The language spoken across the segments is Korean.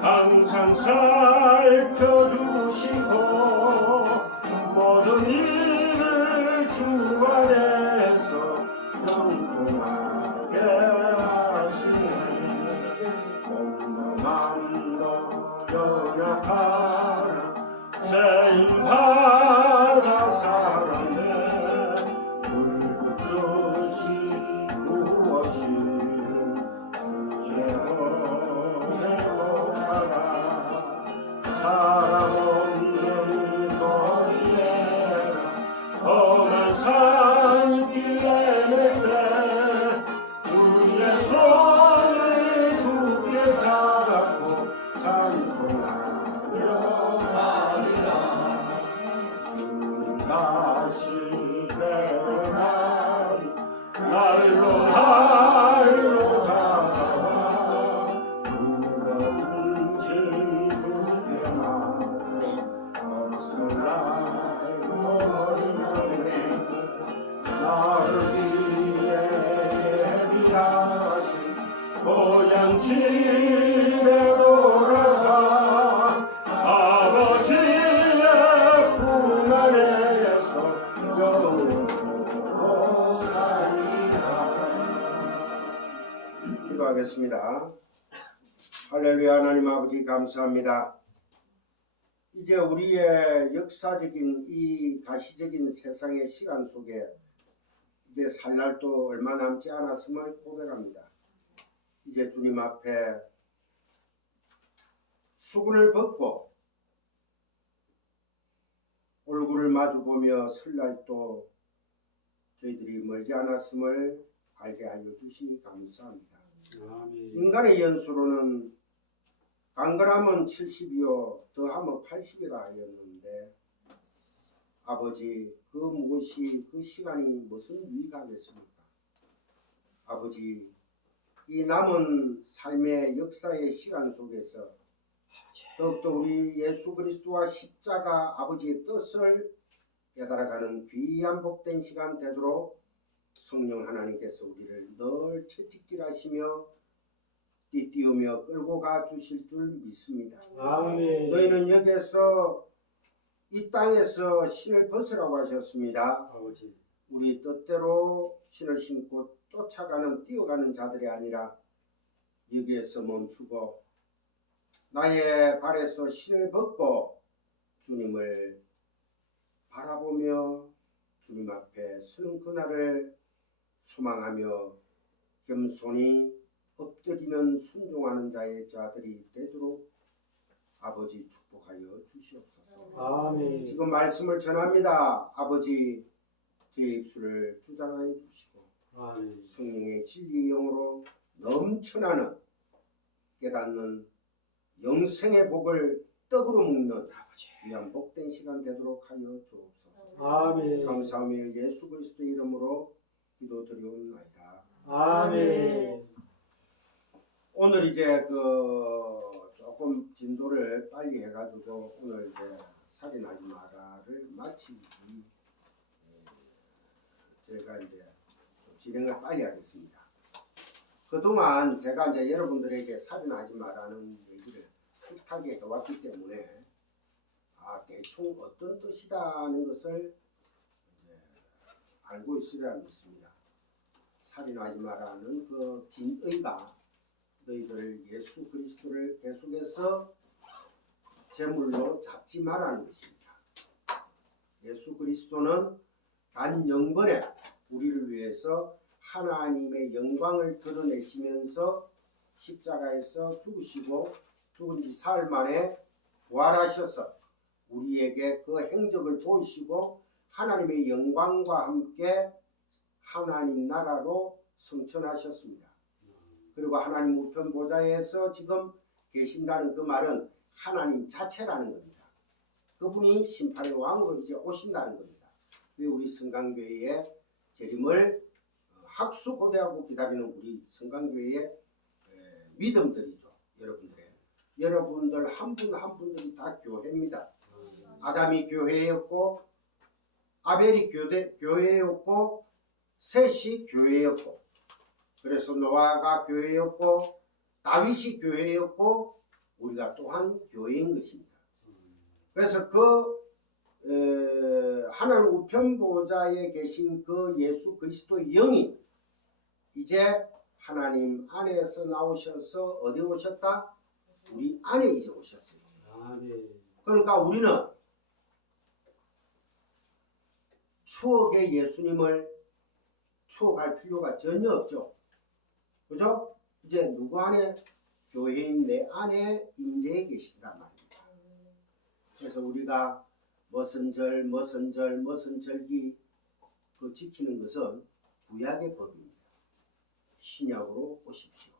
항상 살펴주시고 모든 일을 주 안에서 영통하게 하시네. 온 마음도 연약하나 세임받아 살았네. 불꽃이 구워지는 주의 은혜로 가라. 사랑 없는 거리에 험한 산길에 낼 때 주의 손을 굳게 잡고 찬송하며 가리라. 주님 다시 내려가리 날로 날로 다가와 무거운 짐 굳게 안고 어서 날 버리네. 나를 위해 예비하신 고향 집에 돌아가 아버지의 품 안에서 영원토록 살리라. 기도하겠습니다. 할렐루야. 하나님 아버지 감사합니다. 이제 우리의 역사적인 이 가시적인 세상의 시간 속에 이제 살 날도 얼마 남지 않았음을 고백합니다. 이제 주님 앞에 수군을 벗고 얼굴을 마주보며 설 날도 저희들이 멀지 않았음을 알게 하여 주시니 감사합니다. 아멘. 인간의 연수로는 강건하면 70이요 더하면 80이라 하였는데 아버지 그 무엇이 그 시간이 무슨 유의가 하겠습니까? 아버지 이 남은 삶의 역사의 시간 속에서 더욱더 우리 예수 그리스도와 십자가 아버지의 뜻을 깨달아가는 귀한 복된 시간 되도록 성령 하나님께서 우리를 늘 채찍질하시며 띠띠우며 끌고 가 주실 줄 믿습니다. 아멘. 너희는 여기에서 이 땅에서 신을 벗으라고 하셨습니다. 아버지. 우리 뜻대로 신을 신고 쫓아가는 뛰어가는 자들이 아니라 여기에서 멈추고 나의 발에서 신을 벗고 주님을 바라보며 주님 앞에 서는 그날을 소망하며 겸손히 엎드리는 순종하는 자들이 되도록 아버지 축복하여 주시옵소서. 아멘. 지금 말씀을 전합니다. 아버지 제 입술을 주장하여 주시고 아멘. 성령의 진리의 영으로 넘쳐나는 깨닫는 영생의 복을 떡으로 먹는 귀한 복된 시간 되도록 하여 주옵소서. 아멘. 감사하며 예수 그리스도의 이름으로 기도드리옵나이다. 아멘. 오늘 이제 조금 진도를 빨리 해가지고 오늘 이제 살인하지 마라를 마치기 제가 이제 진행을 빨리 하겠습니다. 그동안 제가 이제 여러분들에게 살인하지 마라는 얘기를 숱하게 해왔기 때문에 대충 어떤 뜻이다는 것을 이제 알고 있으리라 믿습니다. 살인하지 마라는 그 진의가 너희들 예수 그리스도를 계속해서 제물로 잡지 말라는 것입니다. 예수 그리스도는 단 영번에 우리를 위해서 하나님의 영광을 드러내시면서 십자가에서 죽으시고 죽은 지 사흘 만에 부활하셔서 우리에게 그 행적을 보이시고 하나님의 영광과 함께 하나님 나라로 승천하셨습니다. 그리고 하나님 우편 보좌에서 지금 계신다는 그 말은 하나님 자체라는 겁니다. 그분이 심판의 왕으로 이제 오신다는 겁니다. 우리 성강교회의 재림을 학수고대하고 기다리는 우리 성강교회의 믿음들이죠. 여러분들 한 분 한 분들이 다 교회입니다. 아담이 교회였고 아벨이 교회였고 셋이 교회였고 그래서 노아가 교회였고 다윗이 교회였고 우리가 또한 교회인 것입니다. 그래서 그 하나님 우편 보좌에 계신 그 예수 그리스도의 영이 이제 하나님 안에서 나오셔서 어디 오셨다? 우리 안에 이제 오셨어요. 아멘. 그러니까 우리는 추억의 예수님을 추억할 필요가 전혀 없죠. 그죠? 이제 누구 안에? 교회인 내 안에 임재해 계신단 말입니다. 그래서 우리가 무슨 절기 그 지키는 것은 구약의 법입니다. 신약으로 오십시오.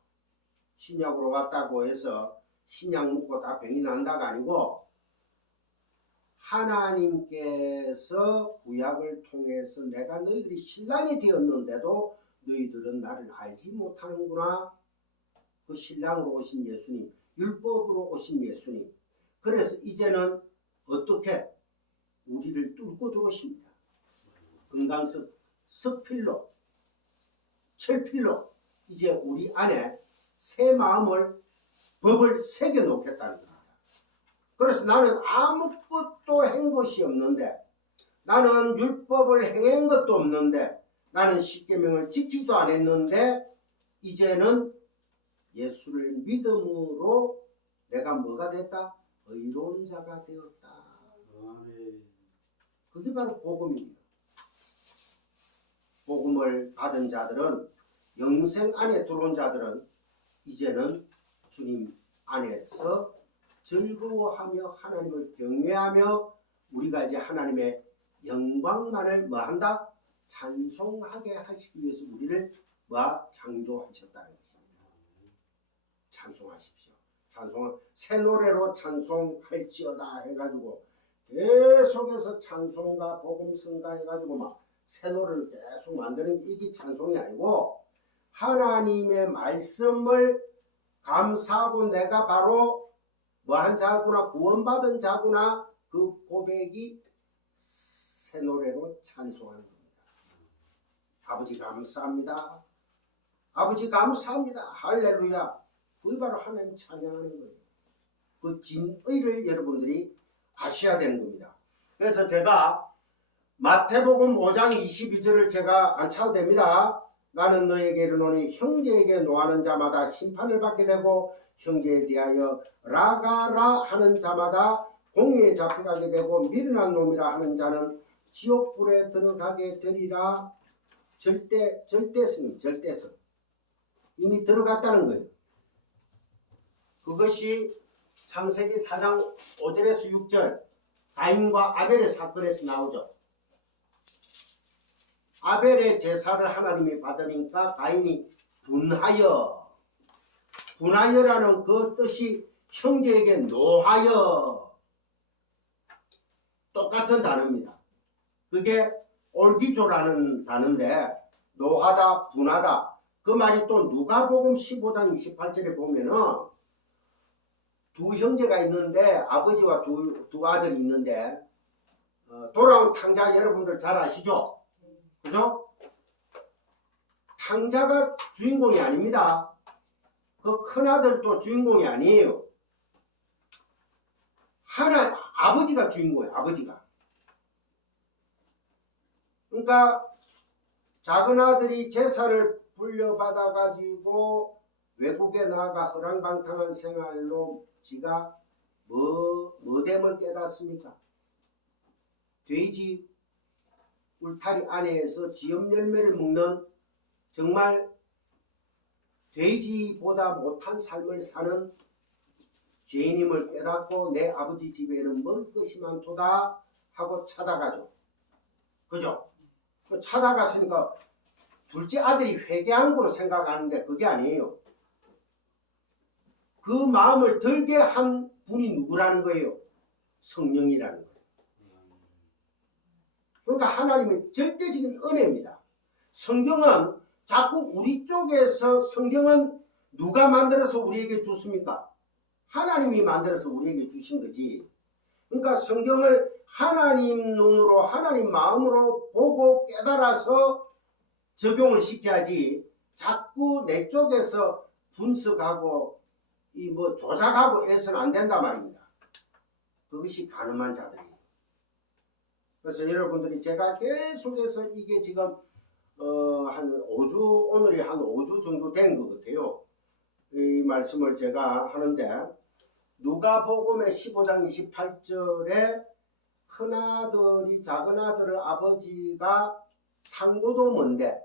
신약으로 왔다고 해서 신약 먹고 다 병이 난다가 아니고 하나님께서 구약을 통해서 내가 너희들이 신랑이 되었는데도 너희들은 나를 알지 못하는구나. 그 신랑으로 오신 예수님, 율법으로 오신 예수님. 그래서 이제는 어떻게 우리를 뚫고 들어오십니다. 금강석 석필로 철필로 이제 우리 안에 새 마음을 법을 새겨 놓겠다는 겁니다. 그래서 나는 아무것도 한 것이 없는데, 나는 율법을 행한 것도 없는데, 나는 십계명을 지키지도 않았는데 이제는 예수를 믿음으로 내가 뭐가 됐다? 의로운 자가 되었다. 아멘. 그게 바로 복음입니다. 복음을 받은 자들은, 영생 안에 들어온 자들은 이제는 주님 안에서 즐거워하며 하나님을 경외하며 우리가 이제 하나님의 영광만을 뭐한다? 찬송하게 하시기 위해서 우리를 창조하셨다는 것입니다. 찬송하십시오. 새 노래로 찬송할지어다 해가지고 계속해서 찬송가 복음성가 해가지고 막 새 노래를 계속 만드는 이게 찬송이 아니고, 하나님의 말씀을 감사하고 내가 바로 뭐한 자구나, 구원받은 자구나, 그 고백이 새 노래로 찬송하는 겁니다. 아버지 감사합니다. 아버지 감사합니다. 할렐루야. 그게 바로 하나님 찬양하는 거예요. 그 진의를 여러분들이 아셔야 되는 겁니다. 그래서 제가 마태복음 5장 22절을 제가 안 차도 됩니다. 나는 너에게 이르노니 형제에게 노하는 자마다 심판을 받게 되고 형제에 대하여 라가라 하는 자마다 공의에 잡혀가게 되고 미련한 놈이라 하는 자는 지옥불에 들어가게 되리라. 절대성 이미 들어갔다는 거예요. 그것이 창세기 4장 5절에서 6절 가인과 아벨의 사건에서 나오죠. 아벨의 제사를 하나님이 받으니까 가인이 분하여라는 그 뜻이 형제에게 노하여, 똑같은 단어입니다. 그게 올기조라는 단어인데, 노하다, 분하다, 그 말이 또 누가복음 15장 28절에 보면은 두 형제가 있는데, 아버지와 두 아들이 있는데, 돌아온 탕자 여러분들 잘 아시죠? 그죠? 탕자가 주인공이 아닙니다. 그 큰아들도 주인공이 아니에요. 아버지가 주인공이에요. 아버지가. 그러니까 작은아들이 제사를 불려받아 가지고 외국에 나가 허랑방탕한 생활로 지가 뭐됨을 깨닫습니까? 돼지 울타리 안에서 지엽 열매를 먹는, 정말 돼지보다 못한 삶을 사는 죄인임을 깨닫고 내 아버지 집에는 먹을 것이 많도다 하고 찾아가죠. 그죠? 찾아갔으니까 둘째 아들이 회개한 거로 생각하는데 그게 아니에요. 그 마음을 들게 한 분이 누구라는 거예요? 성령이라는 거예요. 그러니까 하나님의 절대적인 은혜입니다. 성경은 자꾸 우리 쪽에서, 성경은 누가 만들어서 우리에게 줬습니까? 하나님이 만들어서 우리에게 주신 거지. 그러니까 성경을 하나님 눈으로, 하나님 마음으로 보고 깨달아서 적용을 시켜야지, 자꾸 내 쪽에서 분석하고 이 뭐 조작하고 해서는 안 된단 말입니다. 그것이 가늠한 자들이에요. 그래서 여러분들이 제가 계속해서 이게 지금 한 5주, 오늘이 한 5주 정도 된 것 같아요. 이 말씀을 제가 하는데, 누가복음의 15장 28절에 큰아들이 작은아들을 아버지가 상고도 먼데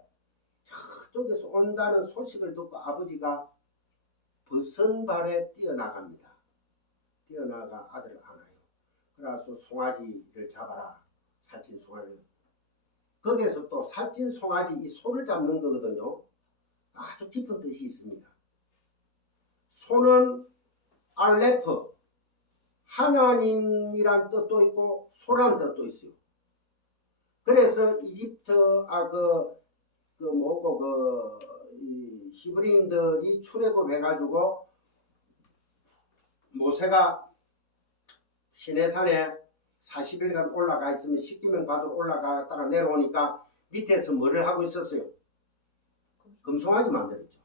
저쪽에서 온다는 소식을 듣고 아버지가 벗은발에 뛰어나갑니다. 뛰어나가 아들을 안아요. 그래서 송아지를 잡아라. 살찐 송아지. 거기에서 또 살찐 송아지 이 소를 잡는 거거든요. 아주 깊은 뜻이 있습니다. 소는 알레프, 하나님이란 뜻도 있고 소란 뜻도 있어요. 그래서 이집트 이 히브리인들이 출애굽해가지고 모세가 시내산에 40일간 올라가 있으면 10기명 받으러 올라갔다가 내려오니까 밑에서 뭐를 하고 있었어요? 금송아지 만들었죠.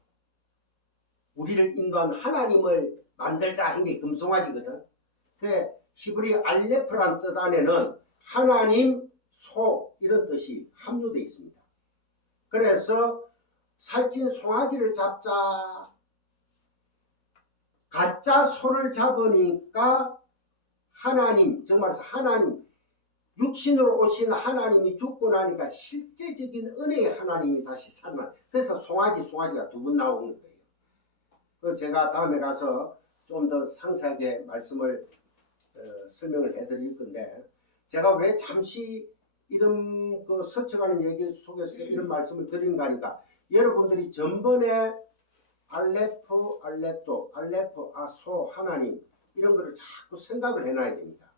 우리를 인도한 하나님을 만들자 한 게 금송아지거든. 그 히브리 알레프란 뜻 안에는 하나님, 소 이런 뜻이 함유되어 있습니다. 그래서 살찐 송아지를 잡자, 가짜 소를 잡으니까 하나님, 정말로 하나님, 육신으로 오신 하나님이 죽고 나니까 실제적인 은혜의 하나님이 다시 살만. 그래서 송아지가 두 번 나오는 거예요. 그 제가 다음에 가서 좀 더 상세하게 말씀을 설명을 해드릴 건데, 제가 왜 잠시 이런 그 스쳐가는 얘기 속에서 이런 말씀을 드린가 하니까, 여러분들이 전번에 알레프, 알레토, 알레프, 소, 하나님 이런 거를 자꾸 생각을 해놔야 됩니다.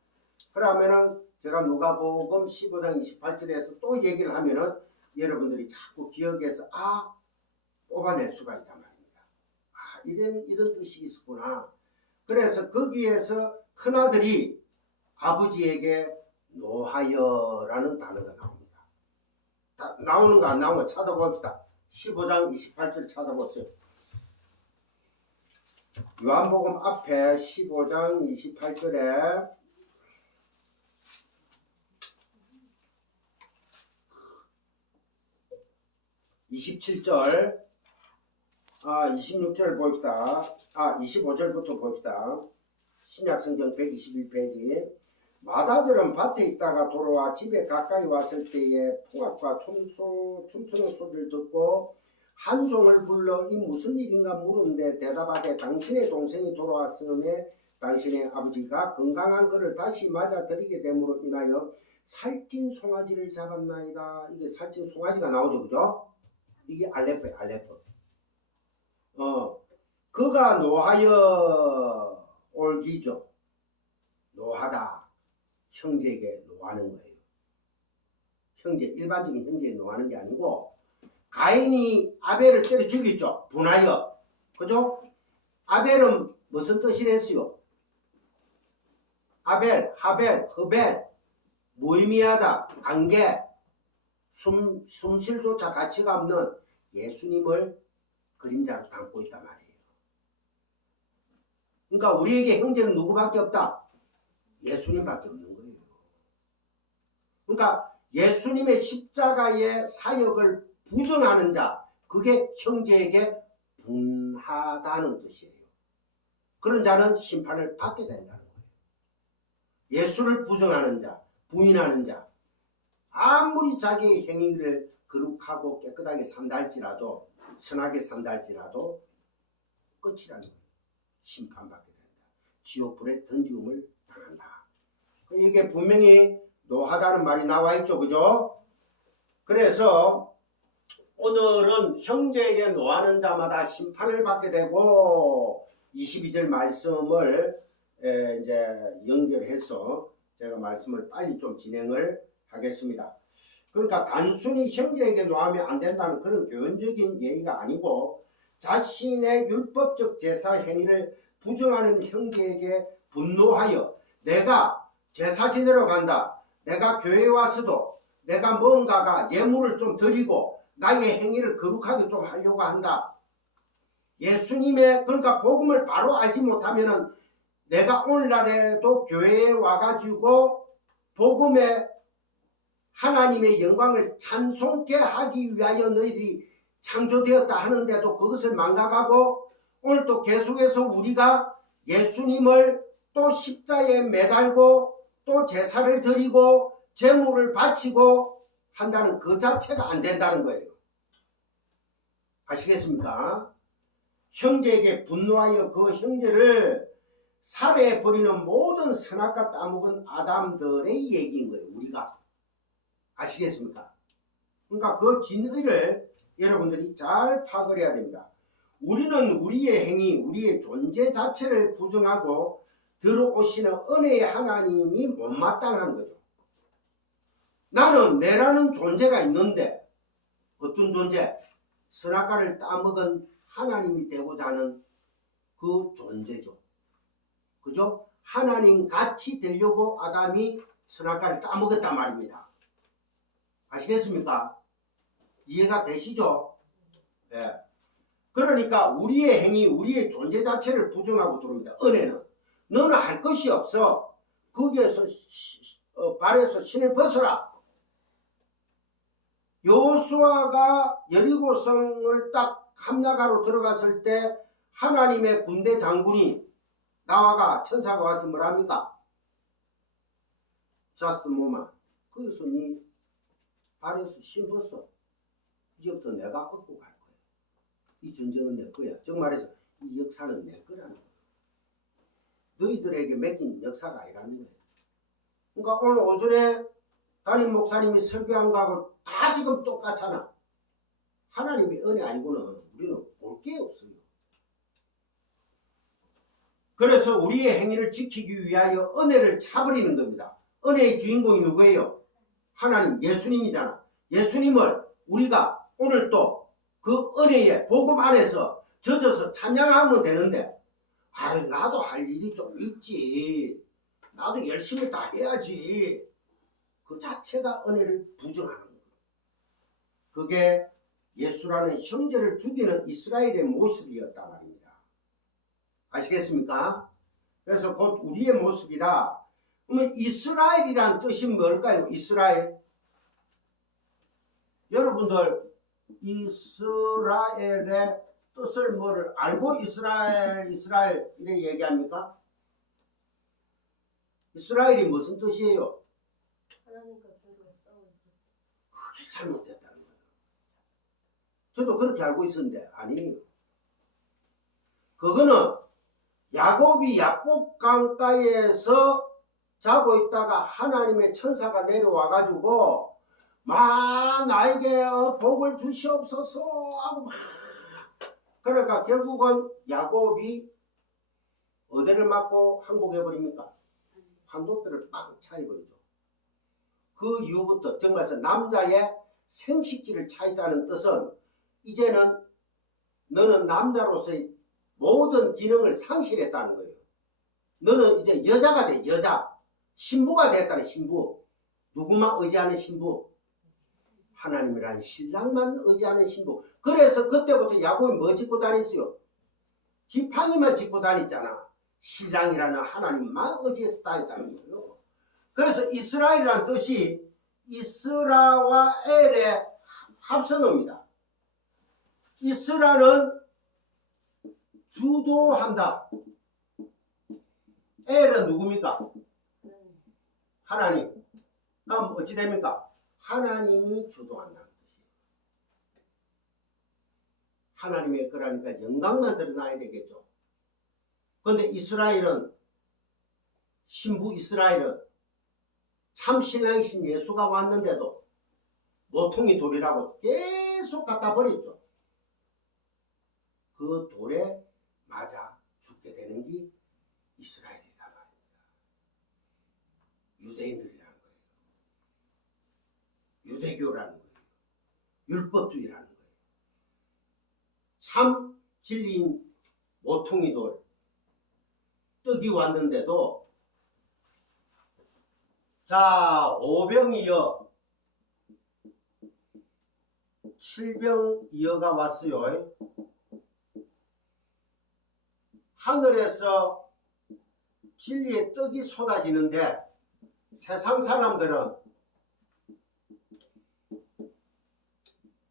그러면은 제가 누가복음 15장 28절에서 또 얘기를 하면은 여러분들이 자꾸 기억해서 뽑아낼 수가 있단 말입니다. 이런 뜻이 있었구나. 그래서 거기에서 큰아들이 아버지에게 노하여라는 단어가 나옵니다. 나오는 거 안 나오는 거 찾아봅시다. 15장 28절 찾아보세요. 요한복음 앞에 15장 28절에 (27절) 26절 봅시다. 25절부터 봅시다. 신약성경 121페이지. 마다들은 밭에 있다가 돌아와 집에 가까이 왔을 때에 풍악과 춤추는 소리를 듣고 한 종을 불러 이 무슨 일인가 물은데 대답하되 당신의 동생이 돌아왔음에 당신의 아버지가 건강한 그를 다시 맞아들이게 됨으로 인하여 살찐 송아지를 잡았나이다. 이게 살찐 송아지가 나오죠, 그죠? 이게 알레프예요, 알레프. 그가 노하여 올기죠. 노하다. 형제에게 노하는 거예요. 일반적인 형제에게 노하는 게 아니고, 가인이 아벨을 때려 죽였죠. 분하여. 그죠? 아벨은 무슨 뜻이랬어요? 아벨, 하벨, 허벨, 무의미하다, 안개, 숨쉴조차 가치가 없는 예수님을 그림자로 담고 있단 말이에요. 그러니까 우리에게 형제는 누구밖에 없다? 예수님밖에 없는 거예요. 그러니까 예수님의 십자가의 사역을 부정하는 자, 그게 형제에게 분하다는 뜻이에요. 그런 자는 심판을 받게 된다는 거예요. 예수를 부정하는 자, 부인하는 자, 아무리 자기의 행위를 거룩하고 깨끗하게 산다 할지라도, 선하게 산다 할지라도 끝이라는 거예요. 심판받게 된다. 지옥불에 던지움을 당한다. 이게 분명히 노하다는 말이 나와 있죠, 그죠? 그래서 오늘은 형제에게 노하는 자마다 심판을 받게 되고, 22절 말씀을 이제 연결해서 제가 말씀을 빨리 좀 진행을 하겠습니다. 그러니까 단순히 형제에게 노하면 안 된다는 그런 교훈적인 얘기가 아니고, 자신의 율법적 제사 행위를 부정하는 형제에게 분노하여, 내가 제사 지내러 간다, 내가 교회에 와서도 내가 뭔가가 예물을 좀 드리고 나의 행위를 거룩하게 좀 하려고 한다. 예수님의 그러니까 복음을 바로 알지 못하면은 내가 오늘날에도 교회에 와가지고 복음의 하나님의 영광을 찬송케 하기 위하여 너희들이 창조되었다 하는데도 그것을 망각하고 오늘 또 계속해서 우리가 예수님을 또 십자에 매달고 또 제사를 드리고 제물을 바치고 한다는 그 자체가 안 된다는 거예요. 아시겠습니까? 형제에게 분노하여 그 형제를 살해해버리는 모든 선악과 따먹은 아담들의 얘기인 거예요. 우리가. 아시겠습니까? 그러니까 그 진의를 여러분들이 잘 파악을 해야 됩니다. 우리는 우리의 행위, 우리의 존재 자체를 부정하고 들어오시는 은혜의 하나님이 못마땅한 거죠. 나는 내라는 존재가 있는데 어떤 존재? 선악과를 따먹은 하나님이 되고자 하는 그 존재죠. 그죠? 하나님 같이 되려고 아담이 선악과를 따먹었단 말입니다. 아시겠습니까? 이해가 되시죠? 예. 그러니까 우리의 행위, 우리의 존재 자체를 부정하고 들어옵니다. 은혜는 너는 할 것이 없어. 거기에서 발에서 신을 벗어라. 여호수아가 여리고성을 딱 함락하러 들어갔을 때 하나님의 군대 장군이 나와가 천사가 와서 뭐랍니까? Just a moment. 거기서 네 발에서 신 벗어. 이제부터 내가 얻고 갈 거야. 이 전쟁은 내 거야. 즉 말해서 이 역사는 내 거라는 거야. 너희들에게 맡긴 역사가 아니라는 거야. 그러니까 오늘 오전에 담임 목사님이 설교한 거하고 다 지금 똑같잖아. 하나님의 은혜 아니고는 우리는 볼 게 없어요. 그래서 우리의 행위를 지키기 위하여 은혜를 차버리는 겁니다. 은혜의 주인공이 누구예요? 하나님, 예수님이잖아. 예수님을 우리가 오늘 또 그 은혜의 복음 안에서 젖어서 찬양하면 되는데, 아유, 나도 할 일이 좀 있지. 나도 열심히 다 해야지. 그 자체가 은혜를 부정하는 거예요. 그게 예수라는 형제를 죽이는 이스라엘의 모습이었단 말입니다. 아시겠습니까? 그래서 곧 우리의 모습이다. 그러면 이스라엘이란 뜻이 뭘까요? 이스라엘. 여러분들 이스라엘의 뜻을 뭐를 알고 이스라엘 이래 얘기합니까? 이스라엘이 무슨 뜻이에요? 하나님과 별로 싸우는. 그게 잘못됐다는 거예요. 저도 그렇게 알고 있었는데 아니에요. 그거는 야곱이 야복 강가에서 자고 있다가 하나님의 천사가 내려와가지고 막 나에게 복을 주시옵소서 하고 막 그러니까 결국은 야곱이 어디를 맞고 항복해버립니까? 환도뼈를 빵 차해버리죠. 그 이후부터 정말 남자의 생식기를 차있다는 뜻은 이제는 너는 남자로서의 모든 기능을 상실했다는 거예요. 너는 이제 여자가 돼. 여자. 신부가 됐다는 신부. 누구만 의지하는 신부? 하나님이라는 신랑만 의지하는 신부. 그래서 그때부터 야곱이 뭐 짓고 다녔어요? 지팡이만 짓고 다녔잖아. 신랑이라는 하나님만 의지해서 다녔다는 거예요. 그래서 이스라엘이라는 뜻이 이스라와 엘의 합성어입니다. 이스라는 주도한다. 엘은 누굽니까? 하나님. 그럼 어찌 됩니까? 하나님이 주도한다는 뜻이에요. 하나님의 거라니까 영광만 드러나야 되겠죠. 그런데 이스라엘은 신부 이스라엘은 참 신랑이신 예수가 왔는데도 모퉁이 돌이라고 계속 갖다 버렸죠. 그 돌에 맞아 죽게 되는 게 이스라엘이란 말입니다. 유대인들이라는 거예요. 유대교라는 거예요. 율법주의라는 거예요. 참 진리인 모퉁이 돌 떡이 왔는데도 자 5병이여 7병이여가 왔어요. 하늘에서 진리의 떡이 쏟아지는데 세상 사람들은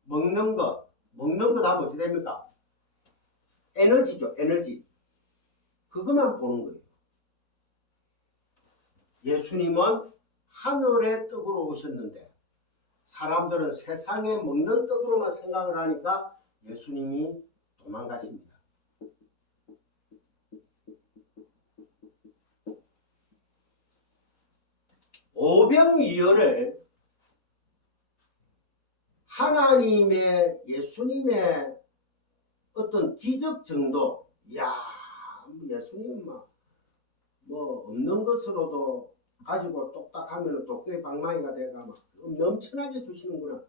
먹는 거 다 뭐지 됩니까? 에너지죠, 에너지. 그것만 보는 거예요. 예수님은 하늘의 떡으로 오셨는데 사람들은 세상에 먹는 떡으로만 생각을 하니까 예수님이 도망가십니다. 오병이어를 하나님의 예수님의 어떤 기적 정도, 예수님은 뭐 없는 것으로도 가지고 똑딱하면 도깨 방망이가 돼가 막 넘쳐나게 주시는구나.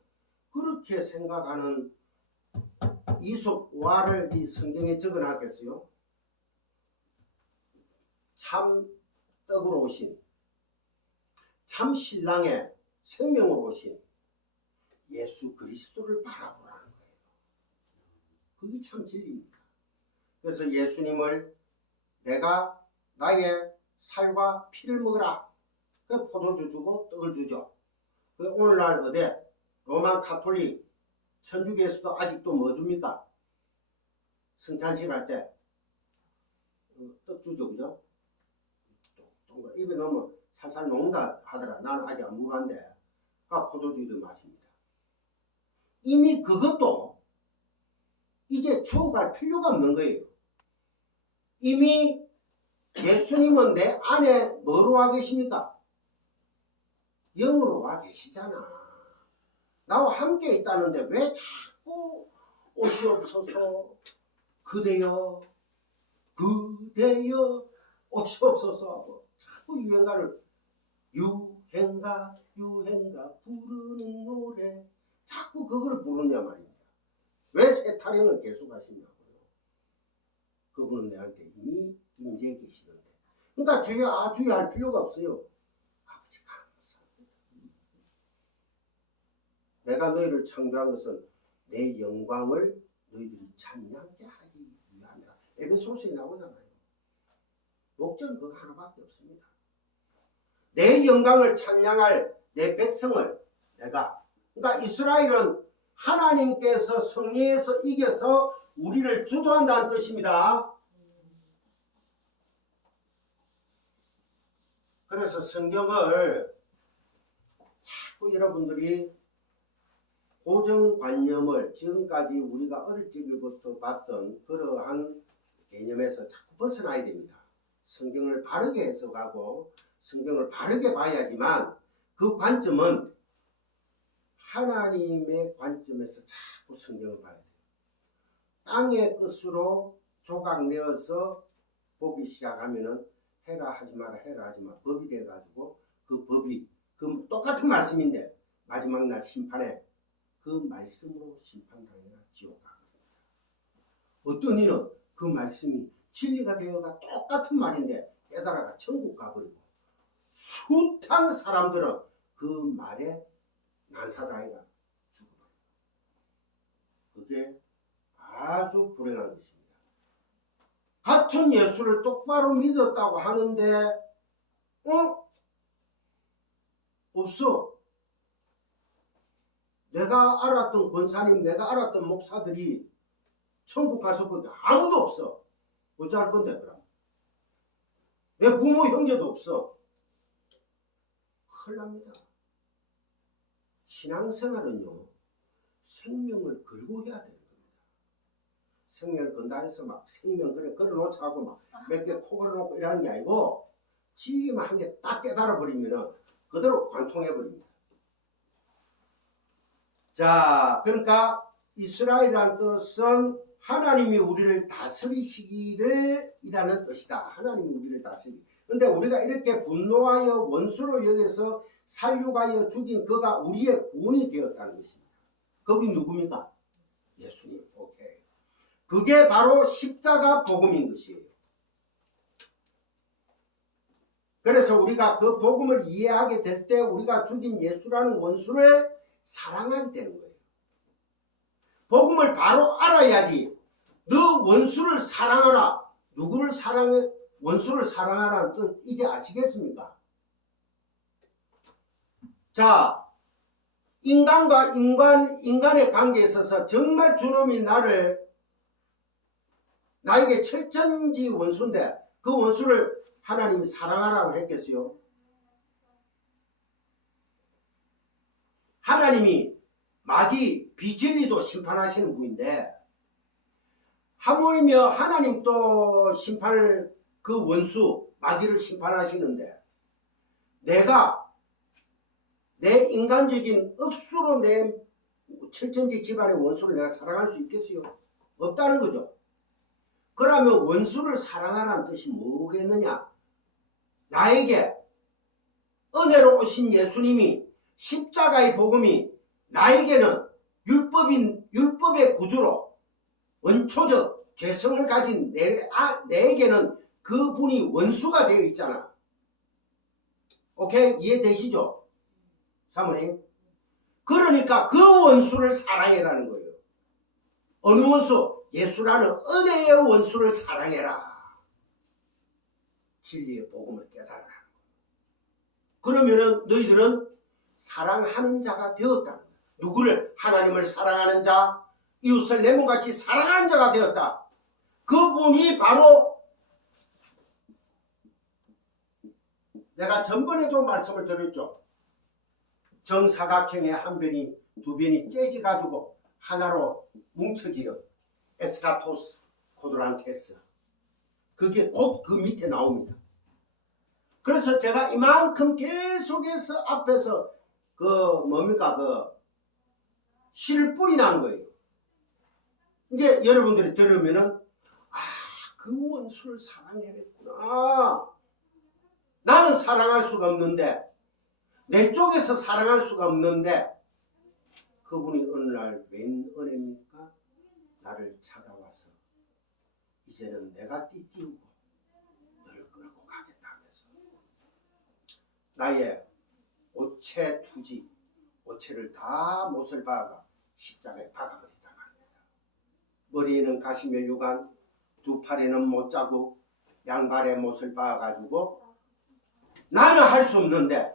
그렇게 생각하는 이솝와를 이 성경에 적어놨겠어요? 참 떡으로 오신, 참 신랑의 생명으로 오신 예수 그리스도를 바라보라는 거예요. 그게 참 진리입니다. 그래서 예수님을 내가 나의 살과 피를 먹으라. 그 포도주 주고 떡을 주죠. 그 오늘날 어디 로만 카톨릭 천주교에서도 아직도 뭐 줍니까? 성찬식 할 때 떡 주죠, 그죠? 입에 넣으면 살살 녹는다 하더라. 나는 아직 안 먹었는데 포도주도 마십니다. 이미 그것도 이제 추억할 필요가 없는 거예요. 이미 예수님은 내 안에 뭐로 와 계십니까? 영으로 와 계시잖아. 나와 함께 있다는데 왜 자꾸 오시옵소서 그대여 오시옵소서 하고 자꾸 유행가를 유행가 부르는 노래 자꾸 그걸 부르냐 말입니다. 왜 새 타령을 계속 하시냐고요. 그분은 내한테 이미 임재해 계시는데. 그러니까 주여 할 필요가 없어요. 아버지 감사합니다. 내가 너희를 창조한 것은 내 영광을 너희들이 찬양케 하기 위함이라. 에베소서에 나오잖아요. 목적은 그거 하나밖에 없습니다. 내 영광을 찬양할 내 백성을 내가, 그러니까 이스라엘은 하나님께서 승리해서 이겨서 우리를 주도한다는 뜻입니다. 그래서 성경을 자꾸 여러분들이 고정관념을 지금까지 우리가 어릴 적부터 봤던 그러한 개념에서 자꾸 벗어나야 됩니다. 성경을 바르게 해석하고 성경을 바르게 봐야지만 그 관점은 하나님의 관점에서 자꾸 성경을 봐야 돼요. 땅의 끝으로 조각 내어서 보기 시작하면은 해라 하지 마라 해라 하지 마 법이 돼가지고 그 법이 그 똑같은 말씀인데 마지막 날 심판에 그 말씀으로 심판당해가 지옥 가거든요. 어떤 이는 그 말씀이 진리가 되어가 똑같은 말인데 깨달아가 천국 가버리고 숱한 사람들은 그 말에 난사다이가 죽어버려요. 그게 아주 불행한 것입니다. 같은 예수를 똑바로 믿었다고 하는데 없어. 내가 알았던 권사님, 내가 알았던 목사들이 천국 가서 보니까 아무도 없어. 어찌할 건데 그럼? 내 부모 형제도 없어. 큰일 납니다. 신앙생활은요 생명을 걸고 해야 되는 겁니다. 생명을 건다 해서 막 생명 그래 걸어놓자 하고 막 몇 개 코 걸어놓고 이러는 게 아니고 진리만 한 개 딱 깨달아 버리면은 그대로 관통해 버립니다. 자, 그러니까 이스라엘이라는 뜻은 하나님이 우리를 다스리시기를 이라는 뜻이다. 하나님이 우리를 다스리기. 근데 우리가 이렇게 분노하여 원수로 여겨서 살육하여 죽인 그가 우리의 구원이 되었다는 것입니다. 그분이 누굽니까? 예수님. 오케이. 그게 바로 십자가 복음인 것이에요. 그래서 우리가 그 복음을 이해하게 될 때 우리가 죽인 예수라는 원수를 사랑하게 되는 거예요. 복음을 바로 알아야지 너 원수를 사랑하라, 누구를 사랑해? 원수를 사랑하라는 뜻 이제 아시겠습니까? 자, 인간과 인간의 관계에 있어서 정말 주놈이 나에게 철천지 원수인데 그 원수를 하나님이 사랑하라고 했겠어요? 하나님이 마귀 비진리도 심판하시는 분인데 하물며 하나님 또 심판을 그 원수 마귀를 심판하시는데 내가 내 인간적인 억수로 내 철천지 집안의 원수를 내가 사랑할 수 있겠어요? 없다는 거죠. 그러면 원수를 사랑하라는 뜻이 뭐겠느냐? 나에게 은혜로 오신 예수님이 십자가의 복음이 나에게는 율법의 구주로 원초적 죄성을 가진 내에게는 그분이 원수가 되어 있잖아. 오케이? 이해되시죠? 사모님? 그러니까 그 원수를 사랑해라는 거예요. 어느 원수? 예수라는 은혜의 원수를 사랑해라. 진리의 복음을 깨달아라. 그러면은 너희들은 사랑하는 자가 되었다. 누구를? 하나님을 사랑하는 자, 이웃을 내 몸같이 사랑하는 자가 되었다. 그분이 바로 내가 전번에도 말씀을 드렸죠. 정사각형의 한 변이 두 변이 째져가지고 하나로 뭉쳐지는 에스카토스 코드란테스. 그게 곧 그 밑에 나옵니다. 그래서 제가 이만큼 계속해서 앞에서 실 뿌리 난 거예요. 이제 여러분들이 들으면은 그 원수를 사랑해야겠구나. 나는 사랑할 수가 없는데 내 쪽에서 사랑할 수가 없는데 그분이 어느 날 웬 은혜입니까? 나를 찾아와서 이제는 내가 띠띠우고 너를 끌고 가겠다면서 나의 오체 투지 오체를 다 못을 박아 십자가에 박아버렸단 말입니다. 머리에는 가시멜 유관, 두 팔에는 못자국, 양발에 못을 박아가지고 나는 할 수 없는데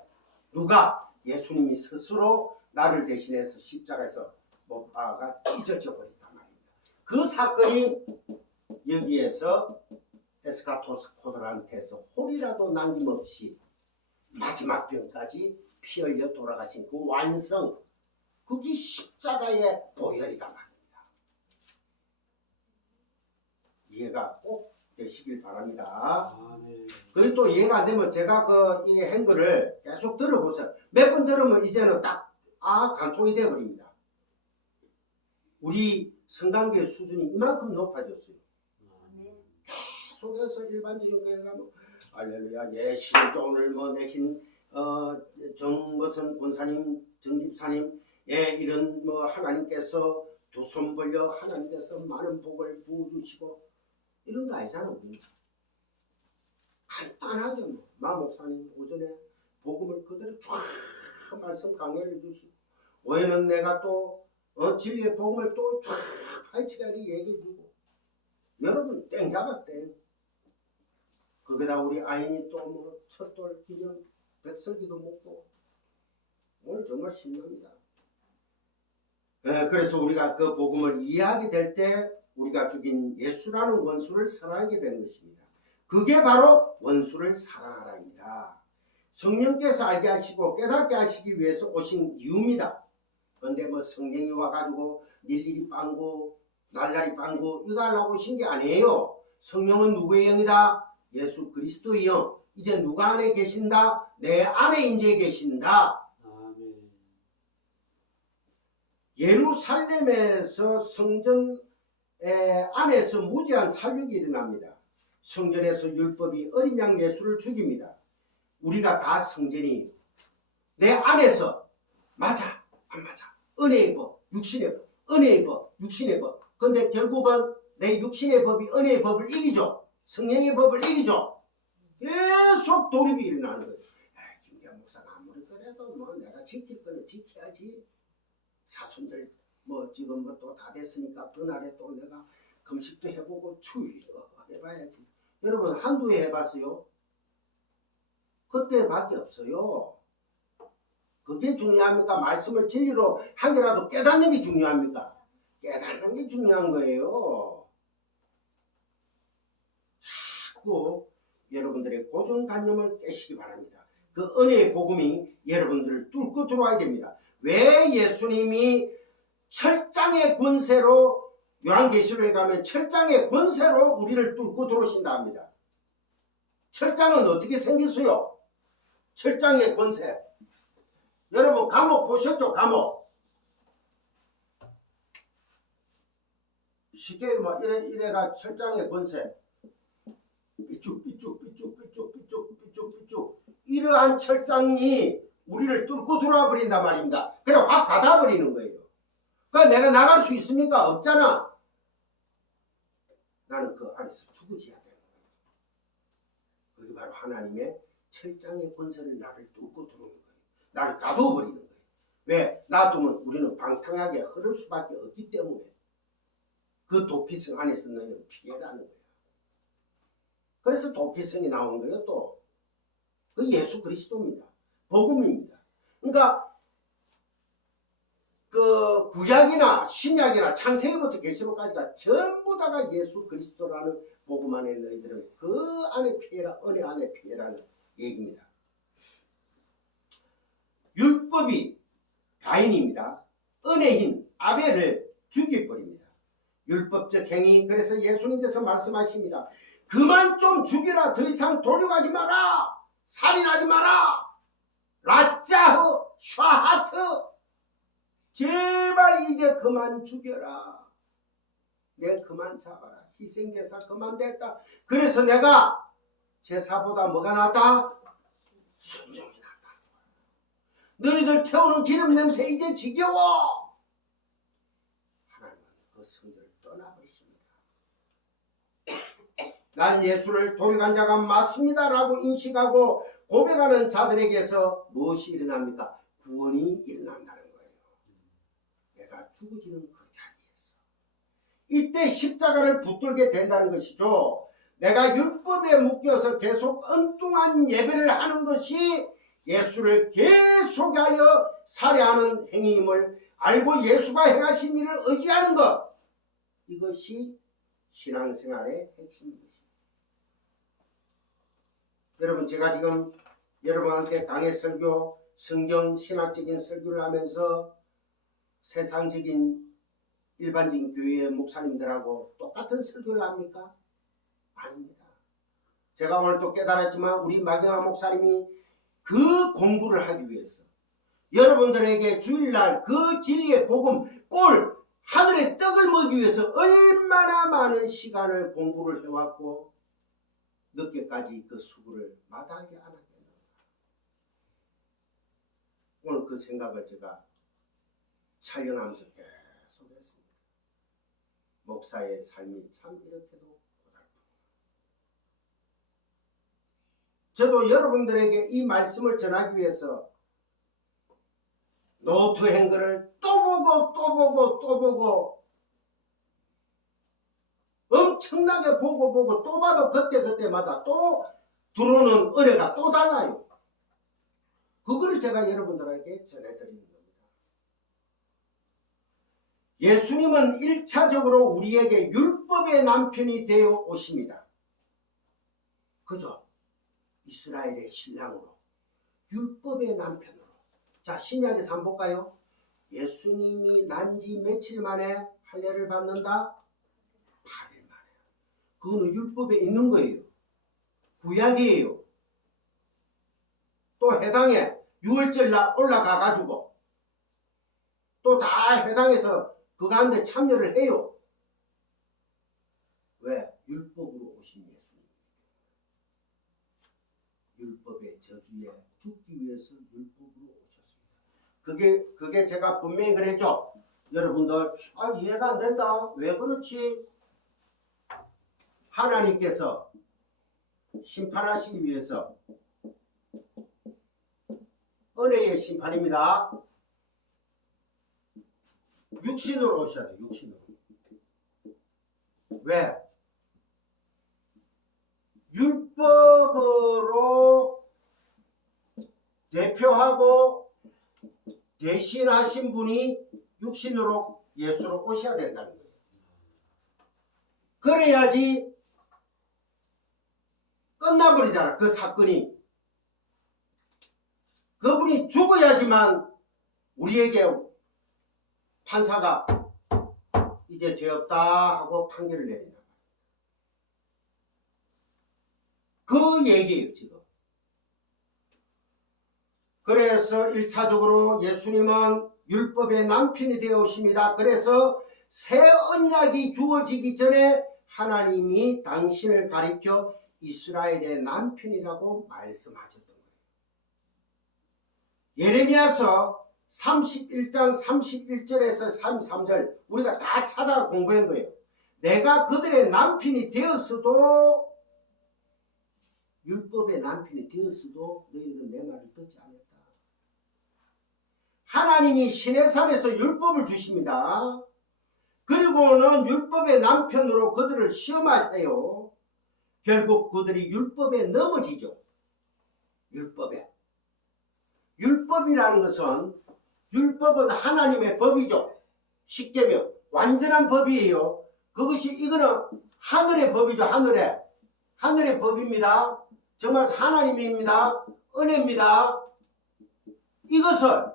누가? 예수님이 스스로 나를 대신해서 십자가에서 못 박아 찢어져 버렸단 말입니다. 그 사건이 여기에서 에스카토스 코드란테에서 홀이라도 남김없이 마지막 병까지 피 흘려 돌아가신 그 완성, 그게 십자가의 보혈이란 말입니다. 이해가 꼭 되시길 바랍니다. 그게 또 이해가 안 되면 제가 이 행거를 계속 들어보세요. 몇 번 들으면 이제는 딱 간통이 되어버립니다. 우리 성관계 수준이 이만큼 높아졌어요. 계속해서 일반적인 거에 가면 할렐루야 예신 오늘 내신 정무선 권사님 정집사님 이런 하나님께서 두 손 벌려 하나님께서 많은 복을 부어주시고 이런 거 아니잖아. 우리 간단하게 마 목사님 오전에 복음을 그대로 쫙 말씀 강해를 해주시고 오해는 내가 또 진리의 복음을 또 쫙 파헤치가 얘기해주고 여러분 땡 잡았 땡. 거기다 우리 아인이 또 첫돌 기념 백설기도 먹고 오늘 정말 신납니다. 그래서 우리가 그 복음을 이해하게 될 때 우리가 죽인 예수라는 원수를 사랑하게 되는 것입니다. 그게 바로 원수를 사랑하라입니다. 성령께서 알게 하시고 깨닫게 하시기 위해서 오신 이유입니다. 그런데 성령이 와가지고 일일이 빵구 날라리 빵구 이거 하려고 오신 게 아니에요. 성령은 누구의 영이다? 예수 그리스도의 영. 이제 누가 안에 계신다? 내 안에 이제 계신다. 아멘. 예루살렘에서 성전 안에서 무지한 살육이 일어납니다. 성전에서 율법이 어린 양 예수를 죽입니다. 우리가 다 성전이 내 안에서 맞아 안 맞아 은혜의 법 육신의 법 은혜의 법 육신의 법. 근데 결국은 내 육신의 법이 은혜의 법을 이기죠. 성령의 법을 이기죠. 계속 돌입이 일어나는 거예요. 김기현 목사가 아무리 그래도 내가 지킬 거는 지켜야지. 사순절 지금 또 다 됐으니까 그날에 또 내가 금식도 해보고 추위도 해봐야지. 여러분 한두 해 해봤어요? 그때밖에 없어요. 그게 중요합니까? 말씀을 진리로 한 개라도 깨닫는 게 중요합니까? 깨닫는 게 중요한 거예요. 자꾸 여러분들의 고정관념을 깨시기 바랍니다. 그 은혜의 복음이 여러분들을 뚫고 들어와야 됩니다. 왜 예수님이 철장의 권세로, 요한계시록에 가면 철장의 권세로 우리를 뚫고 들어오신다 합니다. 철장은 어떻게 생겼어요? 철장의 권세. 여러분 감옥 보셨죠? 감옥. 쉽게 뭐 이래가 철장의 권세. 삐쭉 이러한 철장이 우리를 뚫고 들어와 버린단 말입니다. 그래 확 닫아 버리는 거예요. 그러니까 내가 나갈 수 있습니까? 없잖아. 나는 그 안에서 죽어져야 되는 거예요. 그게 바로 하나님의 철장의 권세를 나를 뚫고 들어오는 거예요. 나를 가두어 버리는 거예요. 왜? 놔두면 우리는 방탕하게 흐를 수밖에 없기 때문에 그 도피성 안에서 너희는 피해라는 거예요. 그래서 도피성이 나오는 거예요. 또 그 예수 그리스도입니다. 복음입니다. 그러니까 그 구약이나 신약이나 창세기부터 계시록까지가 전부 다가 예수 그리스도라는 복음 안에 너희들은 그 안에 피해라, 은혜 안에 피해라는 얘기입니다. 율법이 가인입니다. 은혜인 아벨을 죽여버립니다. 율법적 행위. 그래서 예수님께서 말씀하십니다. 그만 좀 죽이라. 더 이상 도륙하지 마라. 살인하지 마라. 라짜흐 샤하트. 제발 이제 그만 죽여라. 내 그만 잡아라. 희생제사 그만 됐다. 그래서 내가 제사보다 뭐가 낫다? 순종이 낫다. 너희들 태우는 기름 냄새 이제 지겨워. 하나님은 그 성전을 떠나버리십니다. 난 예수를 도륙한 자가 맞습니다 라고 인식하고 고백하는 자들에게서 무엇이 일어납니까? 구원이 일어난다는 거예요. 내가 죽어지는 그 자리에서 이때 십자가를 붙들게 된다는 것이죠. 내가 율법에 묶여서 계속 엉뚱한 예배를 하는 것이 예수를 계속하여 살해하는 행위임을 알고 예수가 행하신 일을 의지하는 것, 이것이 신앙생활의 핵심입니다. 여러분 제가 지금 여러분한테 강해 설교, 성경 신학적인 설교를 하면서 세상적인 일반적인 교회의 목사님들하고 똑같은 설교를 합니까? 아닙니다. 제가 오늘 또 깨달았지만 우리 마경화 목사님이 그 공부를 하기 위해서 여러분들에게 주일날 그 진리의 복음 꼴 하늘의 떡을 먹기 위해서 얼마나 많은 시간을 공부를 해왔고 늦게까지 그 수고를 마다하지 않았겠는가. 오늘 그 생각을 제가 촬영하면서 계속 했습니다. 목사의 삶이 참 이렇게도 고달프구나. 저도 여러분들에게 이 말씀을 전하기 위해서 노트 행거를 또 보고 또 보고 또 보고 엄청나게 보고 또 봐도 그때마다 또 들어오는 은혜가 또 달라요. 그거를 제가 여러분들에게 전해드리는 겁니다. 예수님은 1차적으로 우리에게 율법의 남편이 되어 오십니다. 그죠? 이스라엘의 신랑으로 율법의 남편으로. 자, 신약에서 한번 볼까요? 예수님이 난 지 며칠 만에 할례를 받는다? 8일 만에. 그거는 율법에 있는 거예요. 구약이에요. 또 해당에 6월절 날 올라가가지고 또 다 해당해서 그거 한데 참여를 해요. 왜? 율법으로 오신 예수님. 율법의 저주에 죽기 위해서 율법으로 오셨습니다. 그게 제가 분명히 그랬죠. 여러분들 이해가 안 된다. 왜 그렇지? 하나님께서 심판하시기 위해서 은혜의 심판입니다. 육신으로 오셔야 돼요. 육신으로. 왜? 율법으로 대표하고 대신하신 분이 육신으로 예수로 오셔야 된다는 거예요. 그래야지 끝나버리잖아. 그 사건이. 그분이 죽어야지만 우리에게 판사가 이제 죄 없다 하고 판결을 내린다. 그 얘기예요, 지금. 그래서 1차적으로 예수님은 율법의 남편이 되어 오십니다. 그래서 새 언약이 주어지기 전에 하나님이 당신을 가리켜 이스라엘의 남편이라고 말씀하셨던 거예요. 예레미야서 31장 31절에서 33절 우리가 다 찾아 공부한 거예요. 내가 그들의 남편이 되었어도 율법의 남편이 되었어도 너희들은 내 말을 듣지 않았다. 하나님이 시내산에서 율법을 주십니다. 그리고는 율법의 남편으로 그들을 시험하세요. 결국 그들이 율법에 넘어지죠. 율법이라는 것은 율법은 하나님의 법이죠. 십계명 완전한 법이에요. 그것이 이거는 하늘의 법이죠. 하늘의 법입니다. 정말 하나님입니다. 은혜입니다. 이것을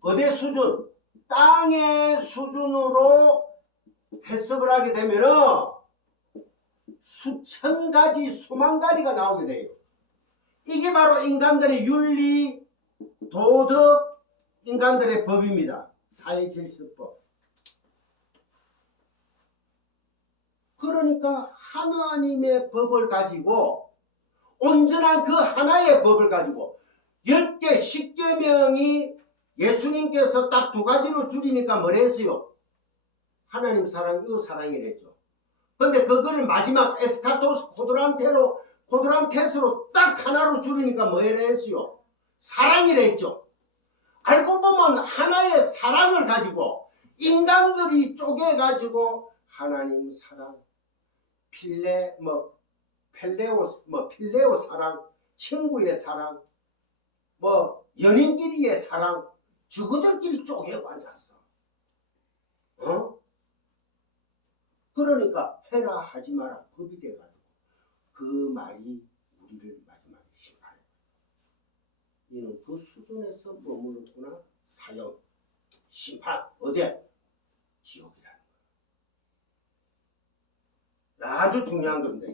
어디 수준? 땅의 수준으로 해석을 하게 되면 수천 가지, 수만 가지가 나오게 돼요. 이게 바로 인간들의 윤리, 도덕, 인간들의 법입니다. 사회질서법. 그러니까 하나님의 법을 가지고 온전한 그 하나의 법을 가지고 10개, 10계명이 예수님께서 딱 두 가지로 줄이니까 뭐라 했어요? 하나님 사랑, 이웃 사랑이랬죠. 근데 그거를 마지막 에스카토스 코드란테스로 딱 하나로 줄이니까 뭐라 했어요? 사랑이라 했죠. 알고 보면 하나의 사랑을 가지고 인간들이 쪼개가지고 하나님 사랑, 필레오 사랑, 친구의 사랑, 연인끼리의 사랑, 저거들끼리 쪼개고 앉았어. 그러니까 해라 하지 마라 법이 돼가지고 그 말이 우리를 마지막에 심판해. 이는 그 수준에서 머무르구나. 사형, 심판, 어디에? 지옥이라는 거야. 아주 중요한 겁니다.